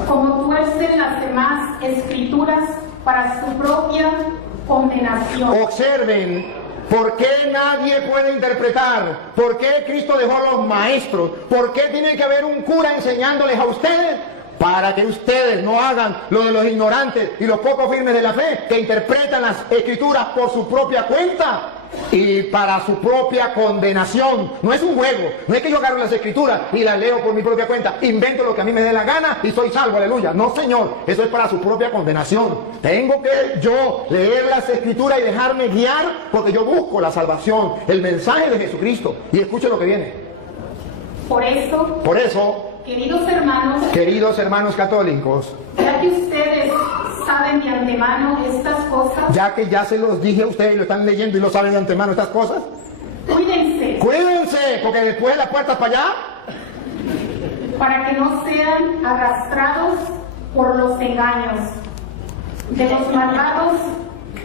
como tuercen las demás escrituras para su propia condenación. observen. ¿Por qué nadie puede interpretar? ¿Por qué Cristo dejó a los maestros? ¿Por qué tiene que haber un cura enseñándoles a ustedes? Para que ustedes no hagan lo de los ignorantes y los poco firmes de la fe, que interpretan las escrituras por su propia cuenta y para su propia condenación. No es un juego, no es que yo agarro las escrituras y las leo por mi propia cuenta, invento lo que a mí me dé la gana y soy salvo, aleluya. No, señor, eso es para su propia condenación. Tengo que yo leer las escrituras y dejarme guiar, porque yo busco la salvación, el mensaje de Jesucristo. Y escuche lo que viene. Por eso, queridos hermanos católicos, ya que ustedes saben de antemano estas cosas, ya que ya se los dije a ustedes, lo están leyendo y lo saben de antemano estas cosas, cuídense, porque después las puertas para allá, para que no sean arrastrados por los engaños de los malvados,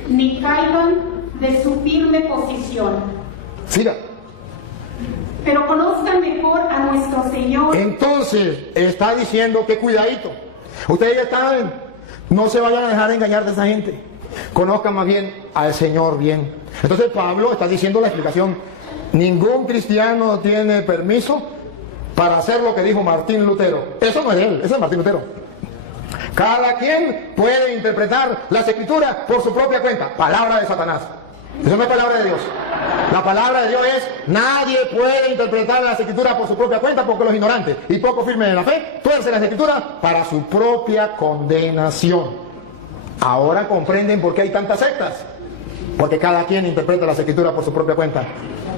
ni caigan de su firme posición. siga. pero conozcan mejor a nuestro Señor. Entonces, está diciendo que cuidadito. Ustedes ya saben, no se vayan a dejar engañar de esa gente. Conozcan más bien al Señor bien. Entonces Pablo está diciendo la explicación. Ningún cristiano tiene permiso para hacer lo que dijo Martín Lutero. Eso no es de él, eso es Martín Lutero. Cada quien puede interpretar las escrituras por su propia cuenta. Palabra de Satanás. Eso no es palabra de Dios. La palabra de Dios es: nadie puede interpretar las escrituras por su propia cuenta, porque los ignorantes y poco firmes en la fe tuercen las escrituras para su propia condenación. Ahora comprenden por qué hay tantas sectas. Porque cada quien interpreta las escrituras por su propia cuenta.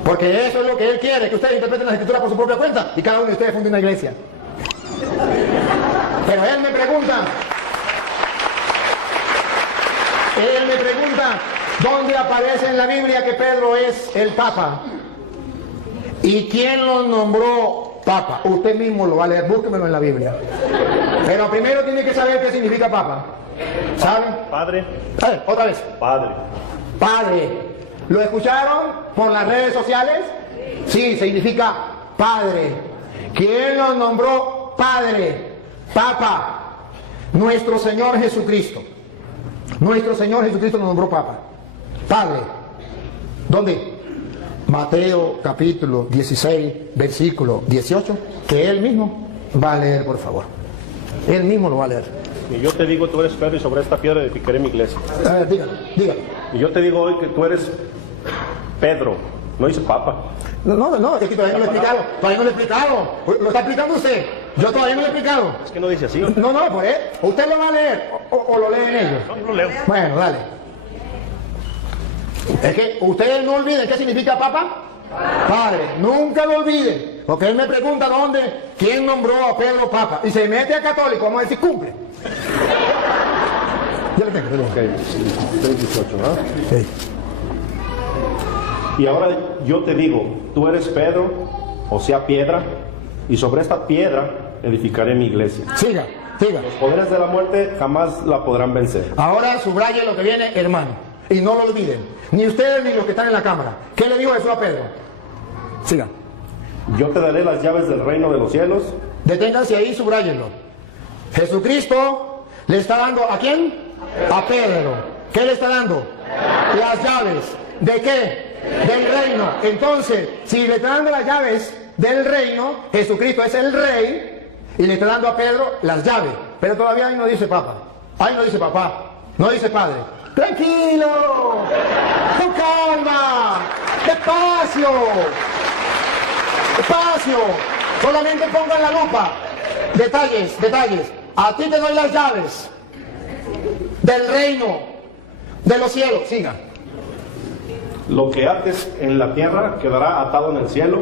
Porque eso es lo que Él quiere, que ustedes interpreten las escrituras por su propia cuenta, y cada uno de ustedes funde una iglesia. Pero Él me pregunta, ¿dónde aparece en la Biblia que Pedro es el Papa? ¿Y quién lo nombró Papa? Usted mismo lo va a leer, búsquemelo en la Biblia. Pero primero tiene que saber qué significa Papa. ¿Saben? Padre. Otra vez. Padre. Padre. ¿Lo escucharon por las redes sociales? Sí, significa Padre. ¿Quién lo nombró Padre? Papa. Nuestro Señor Jesucristo. Nuestro Señor Jesucristo lo nombró Papa. Padre. ¿Dónde? Mateo capítulo 16, versículo 18, que Él mismo va a leer, por favor. Él mismo lo va a leer. Y yo te digo, tú eres Pedro, y sobre esta piedra edificaré mi iglesia. Dígalo. Y yo te digo hoy que tú eres Pedro, no dice Papa. No, es que todavía no lo he explicado. Todavía no lo he explicado. Lo está explicando usted. Yo todavía no lo he explicado. Es que no dice así. No, pues usted lo va a leer o lo leen ellos. No, lo leo. Bueno, dale. Es que ustedes no olviden qué significa Papa. Padre, nunca lo olviden. Porque él me pregunta quién nombró a Pedro Papa. Y se mete a católico, vamos a decir cumple. Ya lo tengo. Ok, 18, ¿no? Sí. Y ahora yo te digo, tú eres Pedro, o sea, piedra, y sobre esta piedra edificaré mi iglesia. Siga. Los poderes de la muerte jamás la podrán vencer. Ahora subraye lo que viene, hermano. Y no lo olviden. Ni ustedes ni los que están en la cámara. ¿Qué le dijo Jesús a Pedro? Siga. Yo te daré las llaves del reino de los cielos. Deténganse ahí y subrayenlo. Jesucristo le está dando ¿a quién? A Pedro. ¿Qué le está dando? Las llaves. ¿De qué? Del reino. Entonces, si le está dando las llaves del reino, Jesucristo es el rey, y le está dando a Pedro las llaves. Pero todavía ahí no dice Papa. Ahí no dice papá. No dice padre. ¡Tranquilo! ¡Con calma! ¡Despacio! ¡Despacio! Solamente pongan la lupa. Detalles. A ti te doy las llaves del reino de los cielos. Siga. Lo que ates en la tierra quedará atado en el cielo,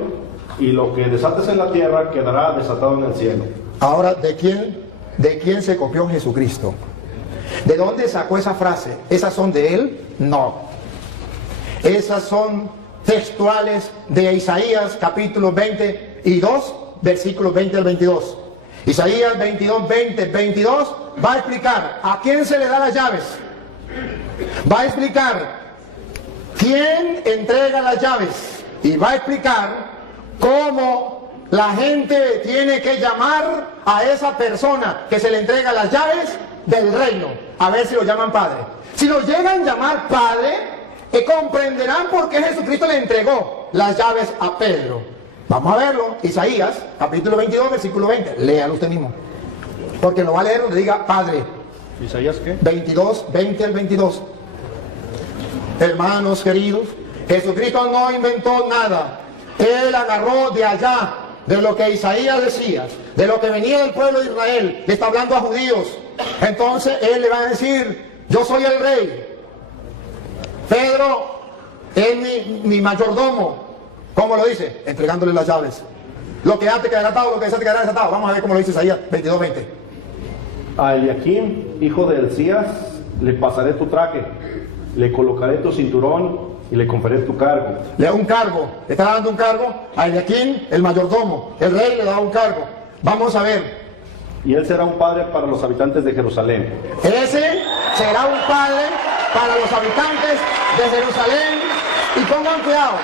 y lo que desates en la tierra quedará desatado en el cielo. Ahora, ¿de quién se copió Jesucristo? ¿De dónde sacó esa frase? ¿Esas son de él? No. Esas son textuales de Isaías capítulo 22, versículos 20 al 22. Isaías 22, 20, 22 va a explicar a quién se le da las llaves. Va a explicar quién entrega las llaves. Y va a explicar cómo la gente tiene que llamar a esa persona que se le entrega las llaves del reino. A ver si lo llaman padre. Si lo llegan a llamar padre, comprenderán por qué Jesucristo le entregó las llaves a Pedro. Vamos a verlo. Isaías, capítulo 22, versículo 20. Léalo usted mismo. Porque lo va a leer donde diga padre. ¿Isaías qué? 22, 20 al 22. Hermanos queridos, Jesucristo no inventó nada. Él agarró de allá, de lo que Isaías decía, de lo que venía del pueblo de Israel. Le está hablando a judíos. Entonces él le va a decir: yo soy el rey. Pedro es mi mayordomo. ¿Cómo lo dice? Entregándole las llaves. Lo que ate quedará atado, lo que desate quedará desatado. Vamos a ver cómo lo dice Isaías 22:20. A Eliakim, hijo de Hilcías, le pasaré tu traje, le colocaré tu cinturón y le conferiré tu cargo. Le da un cargo. Le está dando un cargo a Eliakim, el mayordomo. El rey le da un cargo. Vamos a ver. Y él será un padre para los habitantes de Jerusalén. Ese será un padre para los habitantes de Jerusalén. Y pongan cuidado,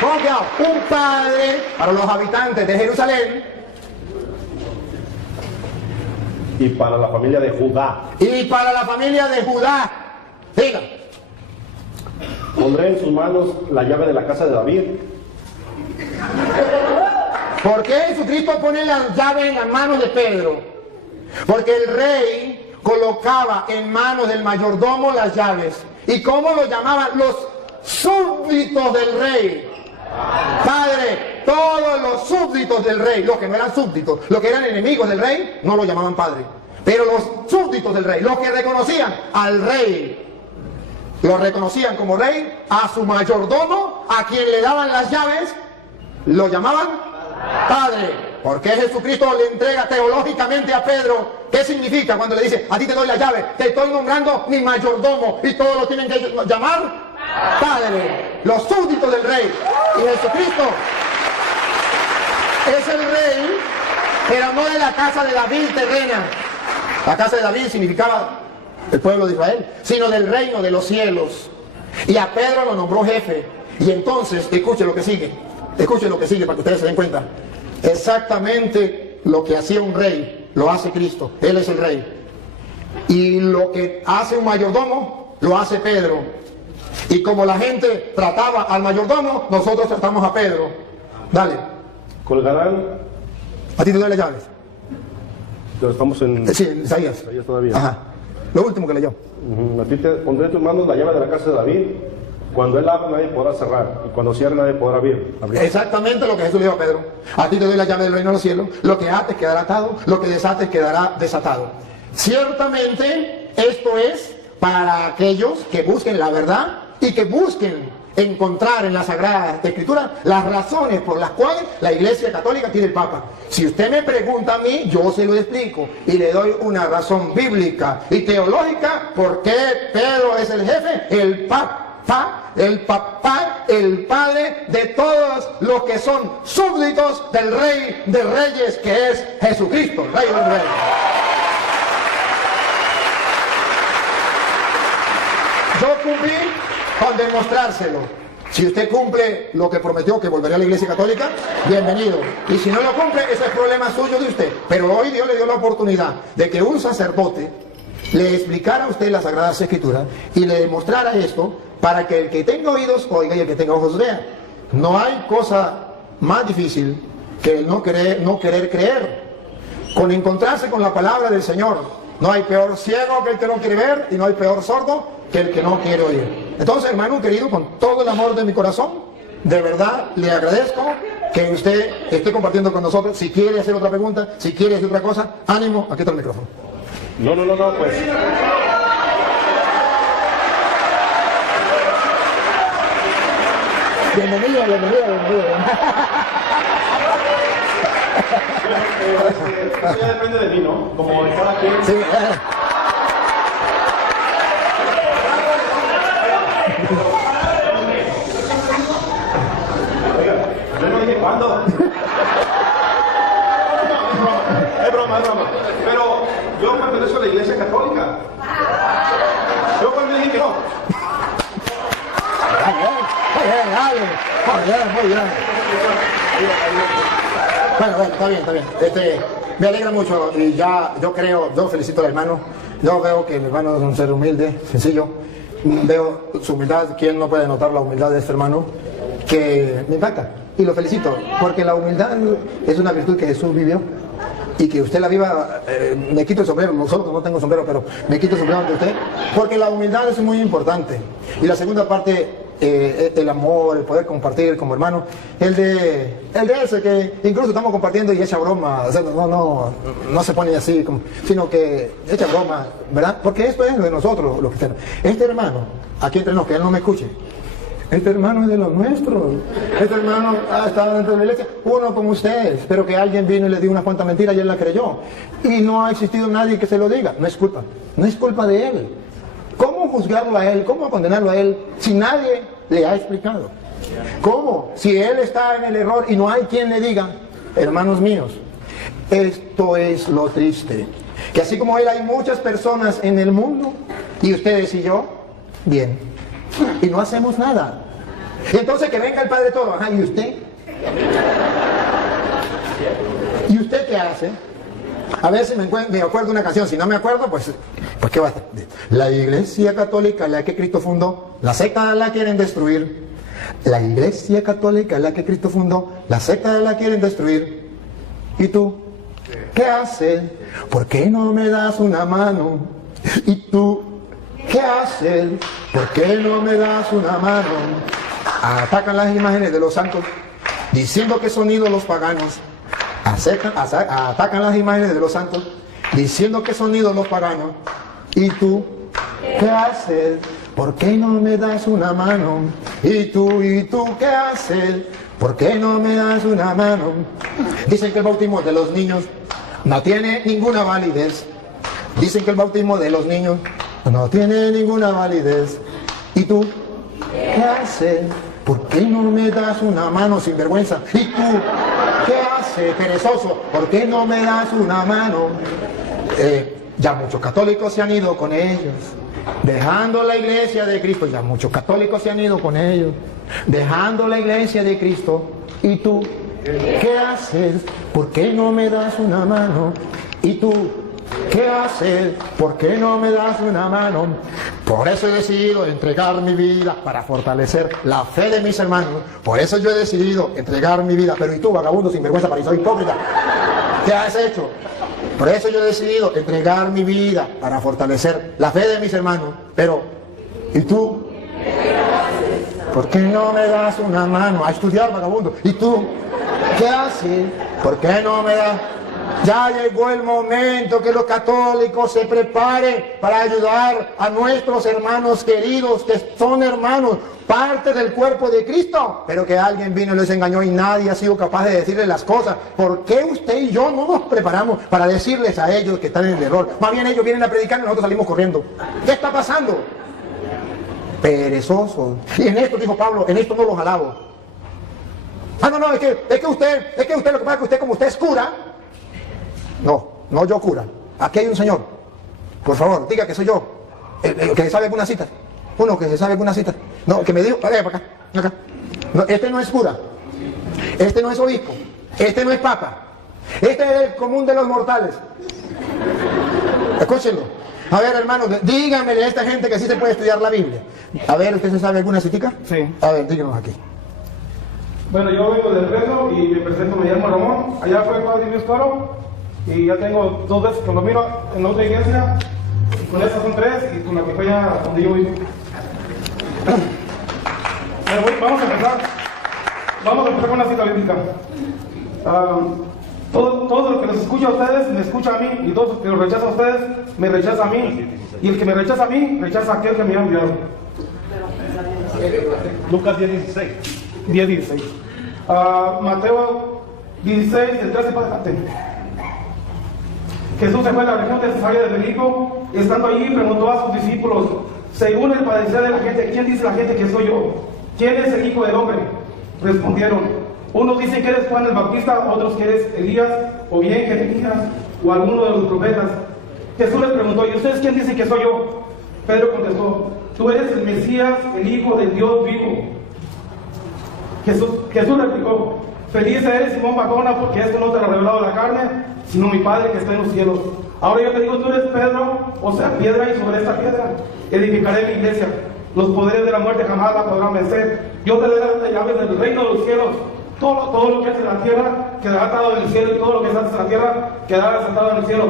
Pongan cuidado, un padre para los habitantes de Jerusalén y para la familia de Judá. y para la familia de Judá. Diga, Pondré en sus manos la llave de la casa de David. ¿por qué Jesucristo pone la llave en las manos de Pedro? Porque el rey colocaba en manos del mayordomo las llaves. ¿Y cómo lo llamaban? Los súbditos del rey. Padre, todos los súbditos del rey, los que no eran súbditos, los que eran enemigos del rey, no lo llamaban padre. Pero los súbditos del rey, los que reconocían al rey, lo reconocían como rey, a su mayordomo, a quien le daban las llaves, lo llamaban padre. Porque Jesucristo le entrega teológicamente a Pedro. ¿Qué significa cuando le dice, a ti te doy la llave, te estoy nombrando mi mayordomo y todos lo tienen que llamar padre? Los súbditos del rey. Y Jesucristo es el rey, pero no de la casa de David terrena. La casa de David significaba el pueblo de Israel, sino del reino de los cielos. Y a Pedro lo nombró jefe. Y entonces, escuchen lo que sigue para que ustedes se den cuenta. Exactamente lo que hacía un rey, lo hace Cristo. Él es el rey. Y lo que hace un mayordomo, lo hace Pedro. Y como la gente trataba al mayordomo, nosotros tratamos a Pedro. Dale. Colgarán. A ti te doy las llaves. Ya estamos en Sí, Isaías. Isaías todavía. Ajá. Lo último que leyó. A ti te pondré en tus manos la llave de la casa de David. Cuando él abra, nadie podrá cerrar. Y cuando cierre, nadie podrá abrir. Exactamente lo que Jesús le dijo a Pedro. A ti te doy la llave del reino de los cielos. Lo que ates quedará atado, lo que desates quedará desatado. Ciertamente esto es para aquellos que busquen la verdad y que busquen encontrar en la Sagrada Escritura las razones por las cuales la Iglesia Católica tiene el Papa. Si usted me pregunta a mí, yo se lo explico y le doy una razón bíblica y teológica por qué Pedro es el jefe, el Papa, el Padre de todos los que son súbditos del Rey de Reyes, que es Jesucristo, Rey de los Reyes. Yo cumplí con demostrárselo. Si usted cumple lo que prometió, que volvería a la Iglesia Católica, bienvenido. Y si no lo cumple, ese es problema suyo de usted. Pero hoy Dios le dio la oportunidad de que un sacerdote le explicara a usted las Sagradas Escrituras y le demostrara esto para que el que tenga oídos oiga y el que tenga ojos vea. No hay cosa más difícil que el no querer creer. Con encontrarse con la palabra del Señor. No hay peor ciego que el que no quiere ver y no hay peor sordo que el que no quiere oír. Entonces, hermano querido, con todo el amor de mi corazón, de verdad le agradezco que usted esté compartiendo con nosotros. Si quiere hacer otra pregunta, si quiere decir otra cosa, ánimo, aquí está el micrófono. No, pues. Bienvenido. Eso ya depende de mí, ¿no? Como de cada quien. Sí, Oiga, yo no dije cuándo. Es broma. Pero yo pertenezco a la Iglesia Católica. Yo cuando dije que no. Muy bien. Bueno, está bien. Me alegra mucho y yo felicito al hermano. Yo veo que el hermano es un ser humilde, sencillo. Veo su humildad. ¿Quién no puede notar la humildad de este hermano? Que me impacta. Y lo felicito, porque la humildad es una virtud que Jesús vivió. Y que usted la viva, me quito el sombrero, nosotros no tengo sombrero, pero me quito el sombrero ante usted, porque la humildad es muy importante. Y la segunda parte, el amor, el poder compartir como hermano, el de ese que incluso estamos compartiendo y echa broma, o sea, no se pone así, sino que echa broma, ¿verdad? Porque esto es de nosotros, los cristianos. Este hermano, aquí entre nos, que él no me escuche, este hermano es de los nuestros. Este hermano ha estado dentro de la iglesia, uno como ustedes, pero que alguien vino y le dio una cuanta mentira y él la creyó. Y no ha existido nadie que se lo diga. No es culpa de él. ¿Cómo juzgarlo a él? ¿Cómo condenarlo a él si nadie le ha explicado? ¿Cómo? Si él está en el error y no hay quien le diga, hermanos míos, esto es lo triste. Que así como él hay muchas personas en el mundo, y ustedes y yo, bien. Y no hacemos nada. Y entonces que venga el Padre todo. Ajá, ¿y usted? ¿Y usted qué hace? A ver si me acuerdo una canción. Si no me acuerdo, pues ¿qué va a hacer? La Iglesia Católica, la que Cristo fundó, la secta la quieren destruir. La Iglesia Católica, la que Cristo fundó, la secta la quieren destruir. ¿Y tú? ¿Qué haces? ¿Por qué no me das una mano? ¿Y tú? ¿Qué haces? ¿Por qué no me das una mano? Atacan las imágenes de los santos, diciendo que son ídolos paganos. Atacan las imágenes de los santos, diciendo que son ídolos paganos. ¿Y tú? ¿Qué haces? ¿Por qué no me das una mano? ¿Y tú qué haces? ¿Por qué no me das una mano? Dicen que el bautismo de los niños no tiene ninguna validez. Dicen que el bautismo de los niños no tiene ninguna validez. ¿Y tú qué haces? ¿Por qué no me das una mano, sinvergüenza? ¿Y tú qué haces, perezoso? ¿Por qué no me das una mano? Ya muchos católicos se han ido con ellos, dejando la iglesia de Cristo. Ya muchos católicos se han ido con ellos, dejando la iglesia de Cristo. ¿Y tú qué haces? ¿Por qué no me das una mano? ¿Y tú qué haces? ¿Por qué no me das una mano? Por eso he decidido entregar mi vida para fortalecer la fe de mis hermanos. Por eso yo he decidido entregar mi vida. Pero ¿y tú, vagabundo, sinvergüenza, fariseo, hipócrita? ¿Qué has hecho? Por eso yo he decidido entregar mi vida para fortalecer la fe de mis hermanos. Pero ¿y tú? ¿Por qué no me das una mano a estudiar, vagabundo? ¿Y tú qué haces? ¿Por qué no me das? Ya llegó el momento que los católicos se preparen para ayudar a nuestros hermanos queridos, que son hermanos, parte del cuerpo de Cristo, pero que alguien vino y les engañó y nadie ha sido capaz de decirles las cosas. ¿Por qué usted y yo no nos preparamos para decirles a ellos que están en el error? Más bien ellos vienen a predicar y nosotros salimos corriendo. ¿Qué está pasando? Perezosos. Y en esto, dijo Pablo, en esto no los alabo. No, es que usted lo que pasa es que usted, como usted es cura. No yo cura. Aquí hay un señor. Por favor, diga que soy yo. El que se sabe alguna cita. Uno que se sabe alguna cita. No, que me dijo, para acá. No, este no es cura. Este no es obispo. Este no es papa. Este es el común de los mortales. Escúchenlo. A ver, hermano, díganmele a esta gente que sí se puede estudiar la Biblia. A ver, ¿usted se sabe alguna citica? Sí. A ver, díganos aquí. Bueno, yo vengo del Rezo y me presento, me llamo Ramón. Allá fue Padre Luis Coro. Y ya tengo 2 veces que lo miro en la otra iglesia. Y con estas son 3 y con la que fue ya donde yo vivo. Vamos a empezar. Vamos a empezar con una cita bíblica. Todo lo que les escucha a ustedes me escucha a mí, y todos los que los rechazan a ustedes me rechaza a mí, y el que me rechaza a mí rechaza a aquel que me ha enviado. Lucas 10:16. 10:16. Mateo 16, el 13 para adelante. Jesús se fue a la región de Cesarea de Filipo, y estando allí preguntó a sus discípulos, según el padecer de la gente, ¿quién dice la gente que soy yo? ¿Quién es el Hijo del Hombre? Respondieron, unos dicen que eres Juan el Bautista, otros que eres Elías, o bien Jeremías, o alguno de los profetas. Jesús les preguntó, ¿y ustedes quién dicen que soy yo? Pedro contestó, tú eres el Mesías, el Hijo del Dios vivo. Jesús replicó, feliz eres, Simón Barjona, porque esto no te lo ha revelado la carne, sino mi Padre que está en los cielos. Ahora yo te digo, tú eres Pedro, o sea, piedra, y sobre esta piedra edificaré mi iglesia. Los poderes de la muerte jamás la podrán vencer. Yo te daré las llaves del reino de los cielos. Todo lo que es en la tierra quedará atado en el cielo, y todo lo que es en la tierra quedará desatado en el cielo.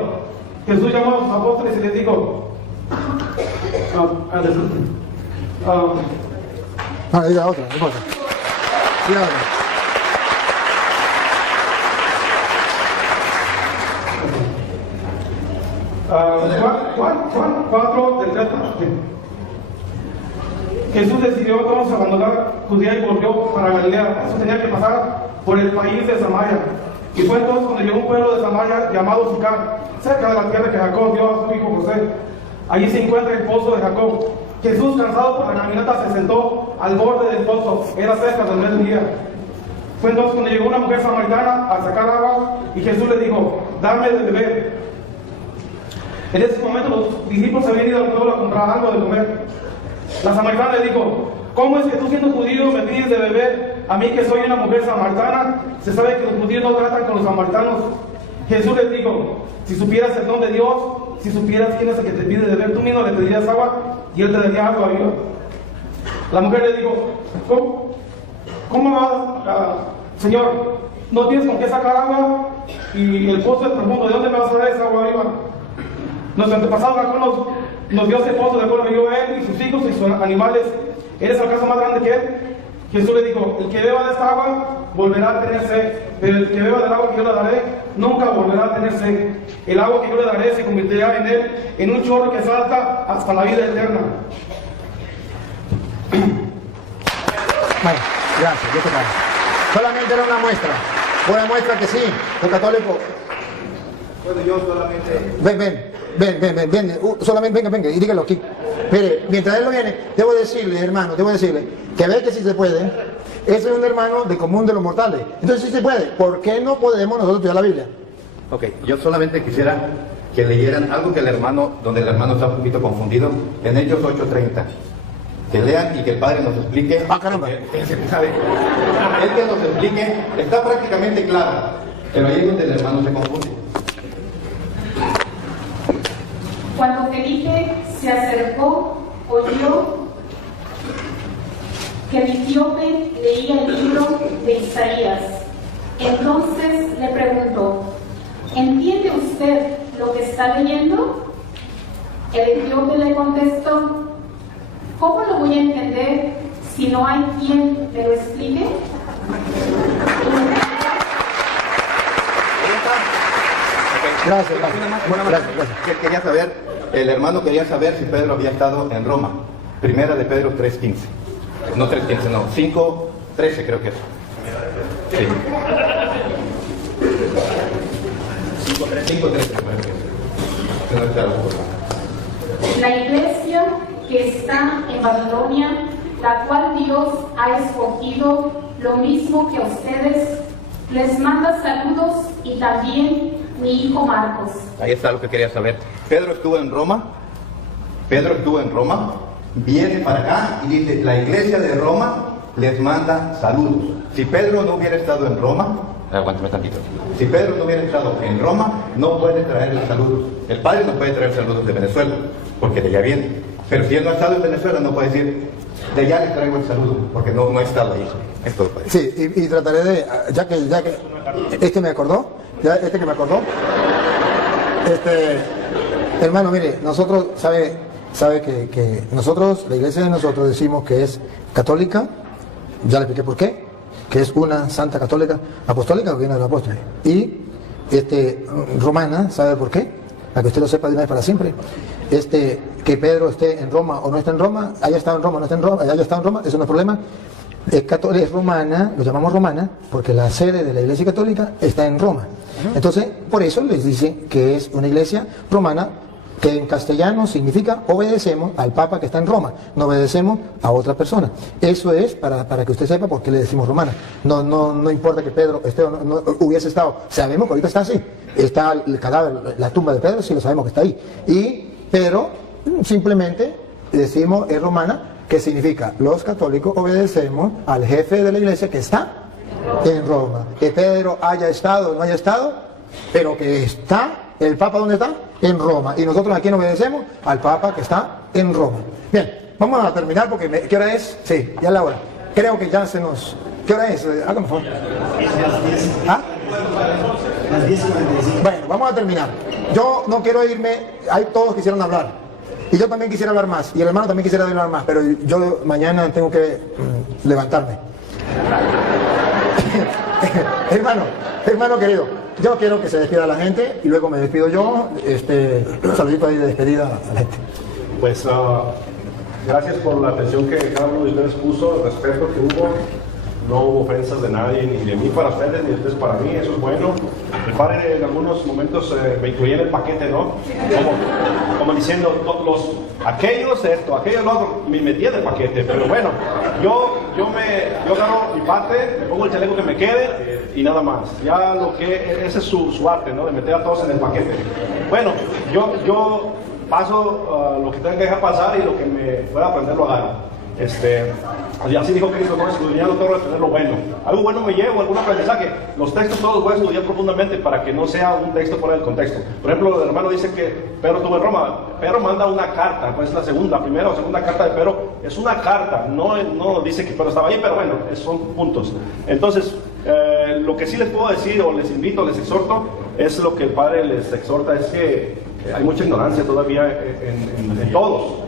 Jesús llamó a sus apóstoles y les dijo, diga otra, no importa. Diga otra. Juan 4, del 3 al 7. Jesús decidió entonces abandonar Judea y volvió para Galilea. Eso tenía que pasar por el país de Samaria. Y fue entonces cuando llegó a un pueblo de Samaria llamado Sicar, cerca de la tierra que Jacob dio a su hijo José. Allí se encuentra el pozo de Jacob. Jesús, cansado por la caminata, se sentó al borde del pozo. Era cerca del mediodía. Fue entonces cuando llegó una mujer samaritana a sacar agua, y Jesús le dijo, dame de beber. En ese momento los discípulos se habían ido al pueblo a comprar algo de comer. La samaritana le dijo, ¿cómo es que tú siendo judío me pides de beber a mí que soy una mujer samaritana? Se sabe que los judíos no tratan con los samaritanos. Jesús les dijo, si supieras el don de Dios, si supieras quién es el que te pide de beber, tú mismo le pedirías agua y él te daría agua viva. La mujer le dijo, ¿cómo vas, Señor? No tienes con qué sacar agua y el pozo es profundo. ¿De dónde me vas a dar esa agua viva? Nuestro antepasado Jacob nos dio ese pozo, de acuerdo yo a él y sus hijos y sus animales. ¿Eres acaso más grande que él? Jesús le dijo, el que beba de esta agua volverá a tener sed, pero el que beba del agua que yo le daré nunca volverá a tener sed. El agua que yo le daré se convertirá en él en un chorro que salta hasta la vida eterna. Bueno, gracias, yo te pago. Solamente era una muestra que sí, los católicos. Bueno, yo solamente... Ven, solamente venga, y dígalo aquí. Mire, mientras él lo viene, debo decirle, hermano, que ve que sí se puede. Ese es un hermano de común de los mortales. Entonces sí se puede. ¿Por qué no podemos nosotros estudiar la Biblia? Ok, yo solamente quisiera que leyeran algo que donde el hermano está un poquito confundido, en Hechos 8:30. Que lean y que el Padre nos explique. Ah, caramba. Él que nos explique, está prácticamente claro, pero ahí es donde el hermano se confunde. Cuando Felipe se acercó, oyó que el etíope leía el libro de Isaías. Entonces le preguntó, ¿entiende usted lo que está leyendo? El etíope le contestó, ¿cómo lo voy a entender si no hay quien me lo explique? Gracias. Quería saber, el hermano quería saber si Pedro había estado en Roma. Primera de Pedro 3:15. No 3:15, no, 5:13 creo que es. Sí. 5:13. La iglesia que está en Babilonia, la cual Dios ha escogido, lo mismo que a ustedes, les manda saludos y también mi hijo Marcos. Ahí está lo que quería saber. Pedro estuvo en Roma, viene para acá y dice, la iglesia de Roma les manda saludos. Si Pedro no hubiera estado en Roma, aguántame tantito. Si Pedro no hubiera estado en Roma, no puede traerle saludos. El Padre no puede traer saludos de Venezuela, porque de allá viene. Pero si él no ha estado en Venezuela, no puede decir, de allá le traigo el saludo, porque no ha estado ahí. Esto lo puede decir. Sí, y trataré de, ya que este me acordó, hermano, mire, nosotros, sabe que nosotros, la iglesia de nosotros decimos que es católica, ya le expliqué por qué, que es una santa católica, apostólica que viene de los apóstoles, y romana, ¿sabe por qué? Para que usted lo sepa de una vez para siempre. Que Pedro esté en Roma o no esté en Roma, haya estado en Roma o no esté en Roma, haya estado en Roma, eso no es problema. Es romana, lo llamamos romana, porque la sede de la iglesia católica está en Roma. Entonces, por eso les dice que es una iglesia romana, que en castellano significa obedecemos al Papa que está en Roma, no obedecemos a otra persona. Eso es para que usted sepa por qué le decimos romana. No importa que Pedro esté o no hubiese estado, sabemos que ahorita está así. Está el cadáver, la tumba de Pedro, sí lo sabemos que está ahí. Pero simplemente decimos es romana, que significa los católicos obedecemos al jefe de la iglesia que está en Roma. Que Pedro haya estado o no haya estado, pero que está, el Papa ¿dónde está? En Roma. Y nosotros aquí no obedecemos al Papa que está en Roma. Bien, vamos a terminar porque ¿qué hora es? Sí, ya es la hora. Creo que ya se nos... ¿Qué hora es? Hágame favor. ¿Ah? Las 10:45. Bueno, vamos a terminar. Yo no quiero irme, todos quisieran hablar. Y yo también quisiera hablar más. Y el hermano también quisiera hablar más. Pero yo mañana tengo que levantarme. hermano querido, yo quiero que se despida la gente y luego me despido yo. Un saludito ahí de despedida a la gente. Pues gracias por la atención que cada uno de ustedes puso, el respeto que hubo. No hubo ofensas de nadie, ni de mí para ustedes, ni de ustedes para mí, eso es bueno. El padre en algunos momentos me incluía en el paquete, ¿no? Como diciendo, aquellos esto, aquellos lo otro, me metía en el paquete, pero bueno, yo agarro mi parte, me pongo el chaleco que me quede y nada más. Ya ese es su arte, ¿no? De meter a todos en el paquete. Bueno, yo paso lo que tenga que dejar pasar y lo que me pueda aprender lo agarro. Y así dijo Cristo, no escudriñando todo, retener lo bueno. Algo bueno me llevo, algún aprendizaje. Los textos todos voy a estudiar profundamente para que no sea un texto fuera del contexto. Por ejemplo, el hermano dice que Pedro estuvo en Roma. Pedro manda una carta, pues la primera o segunda carta de Pedro. Es una carta, no dice que Pedro estaba ahí, pero bueno, son puntos. Entonces, lo que sí les puedo decir, o les invito, les exhorto, es lo que el Padre les exhorta, es que hay mucha ignorancia todavía en todos.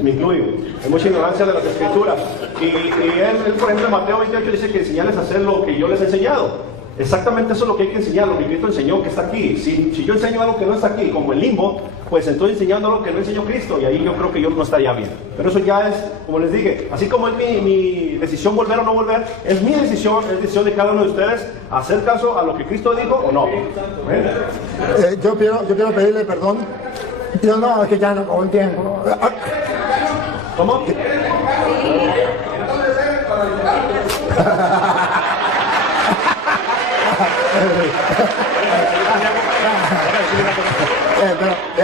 Me incluyo, hay mucha ignorancia de las escrituras y él, por ejemplo, en Mateo 28 dice que enseñarles a hacer lo que yo les he enseñado. Exactamente eso es lo que hay que enseñar, lo que Cristo enseñó que está aquí. Si yo enseño algo que no está aquí, como el limbo, pues estoy enseñando algo que no enseñó Cristo, y ahí yo creo que yo no estaría bien. Pero eso ya es, como les dije, así como es mi decisión volver o no volver, es mi decisión, es decisión de cada uno de ustedes hacer caso a lo que Cristo dijo o no. Yo quiero pedirle perdón. Yo no, es que ya no con tiempo. ¿Cómo? Pero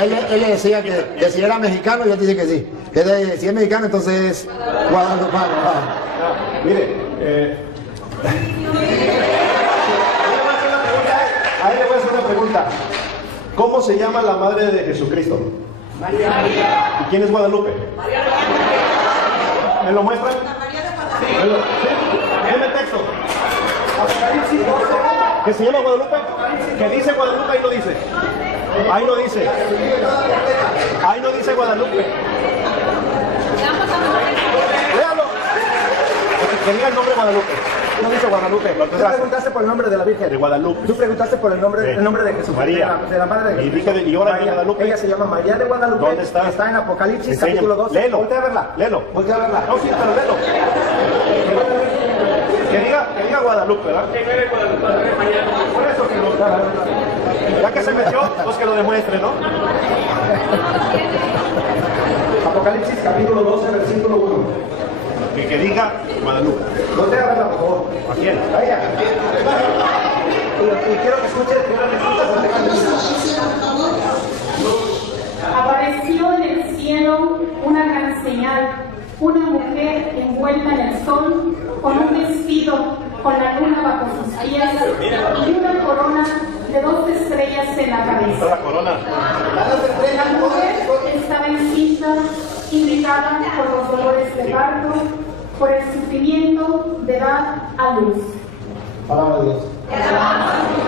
él le decía que si era mexicano, yo te dije que sí. Si es mexicano, entonces es guadalupano. Mire, ahí le voy a hacer una pregunta. ¿Cómo se llama la madre de Jesucristo? María. ¿Y quién es Guadalupe? ¿Me lo muestran? Dime el texto. ¿Que se llama Guadalupe? ¿Que dice Guadalupe? Ahí no dice. Ahí no dice. Ahí no dice Guadalupe. Léalo. Que diga el nombre Guadalupe. No dice Guadalupe. Tú preguntaste por el nombre de la Virgen. De Guadalupe. Tú preguntaste por el nombre de Jesús. María. De la madre de Jesús. Y ahora de Guadalupe. Ella se llama María de Guadalupe. ¿Dónde está? Está en Apocalipsis, Enséñame. capítulo 12. Léelo. Voltea a verla. Léelo. Voltea a verla. No, sí, pero léelo. Que diga Guadalupe, ¿verdad? Por eso que lo... Ya que se metió, pues que lo demuestre, ¿no? Apocalipsis, capítulo 12, versículo 1. Que diga Guadalupe. Voltea a verla, por favor. ¿A quién? A ella. Y quiero que escuches. Apareció en el cielo una gran señal, una mujer envuelta en el sol, con un vestido con la luna bajo sus pies y una corona de 2 estrellas en la cabeza. La corona. La mujer estaba encinta, irritada por los dolores de parto, por el sufrimiento de dar a luz. Palabra de Dios.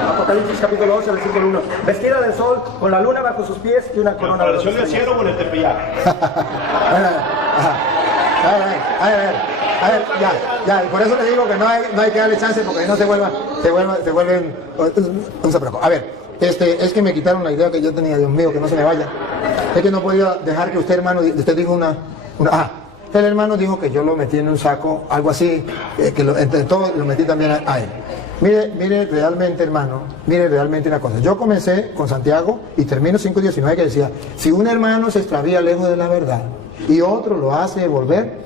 Apocalipsis capítulo 12, versículo 1. Vestida de sol, con la luna bajo sus pies y una corona de ¿Apareció en el cielo o en el tepeyac? A ver, ya, por eso le digo que no hay que darle chance porque no se vuelven, no se preocupe. A ver, es que me quitaron la idea que yo tenía, Dios mío, que no se me vaya. Es que no podía dejar que usted, hermano, usted dijo el hermano dijo que yo lo metí en un saco, algo así, que entre todo lo metí también a él. Mire realmente, hermano, mire realmente una cosa. Yo comencé con Santiago y termino 5:19 que decía, si un hermano se extravía lejos de la verdad y otro lo hace volver,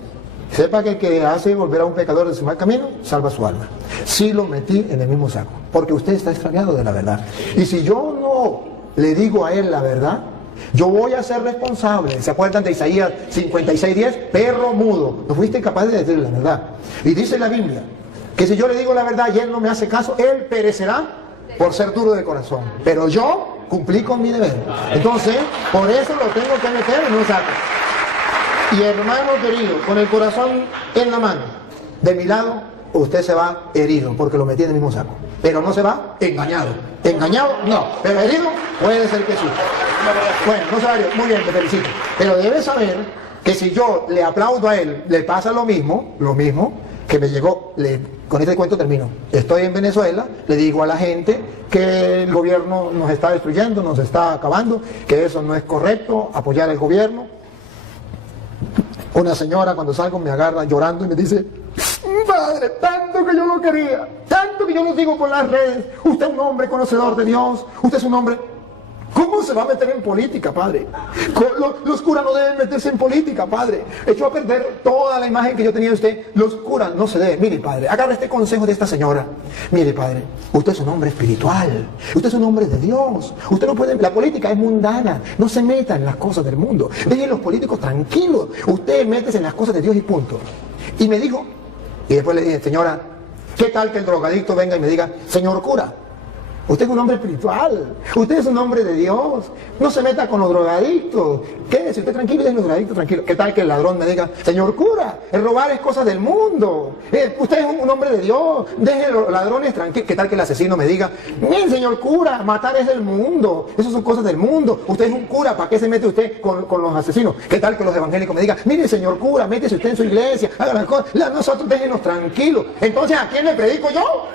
sepa que el que hace volver a un pecador de su mal camino, salva su alma. Sí lo metí en el mismo saco, porque usted está extraviado de la verdad. Y si yo no le digo a él la verdad, yo voy a ser responsable. ¿Se acuerdan de Isaías 56:10? Perro mudo, no fuiste capaz de decirle la verdad. Y dice la Biblia, que si yo le digo la verdad y él no me hace caso, él perecerá por ser duro de corazón. Pero yo cumplí con mi deber. Entonces, por eso lo tengo que meter en un saco. Y hermano querido, con el corazón en la mano, de mi lado, usted se va herido, porque lo metí en el mismo saco. Pero no se va engañado. Engañado, no. Pero herido, puede ser que sí. Bueno, no se va herido. Muy bien, te felicito. Pero debe saber que si yo le aplaudo a él, le pasa lo mismo que me llegó. Con este cuento termino. Estoy en Venezuela, le digo a la gente que el gobierno nos está destruyendo, nos está acabando, que eso no es correcto, apoyar al gobierno. Una señora cuando salgo me agarra llorando y me dice, padre, tanto que yo lo quería, tanto que yo lo digo por las redes, usted es un hombre conocedor de Dios, usted es un hombre... ¿Cómo se va a meter en política, padre? Los curas no deben meterse en política, padre. Echó a perder toda la imagen que yo tenía de usted. Los curas no se deben. Mire, padre, agarre este consejo de esta señora. Mire, padre, usted es un hombre espiritual. Usted es un hombre de Dios. Usted no puede... La política es mundana. No se meta en las cosas del mundo. Dejen los políticos tranquilos. Usted métese en las cosas de Dios y punto. Y me dijo, y después le dije, señora, ¿qué tal que el drogadicto venga y me diga, señor cura, usted es un hombre espiritual, usted es un hombre de Dios, no se meta con los drogadictos, quédese usted tranquilo y deje los drogadictos tranquilos? ¿Qué tal que el ladrón me diga, señor cura, el robar es cosa del mundo, usted es un hombre de Dios, deje los ladrones tranquilos? ¿Qué tal que el asesino me diga, mire señor cura, matar es del mundo, eso son cosas del mundo, usted es un cura, ¿para qué se mete usted con los asesinos? ¿Qué tal que los evangélicos me digan, mire señor cura, métese usted en su iglesia, haga las cosas? Nosotros déjenos tranquilos. Entonces, ¿a quién le predico yo?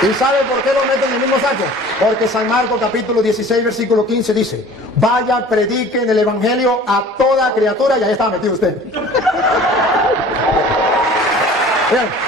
¿Y sabe por qué lo meten en el mismo saco? Porque San Marcos capítulo 16 versículo 15 dice, vaya, prediquen el evangelio a toda criatura, y ahí estaba metido usted. Bien.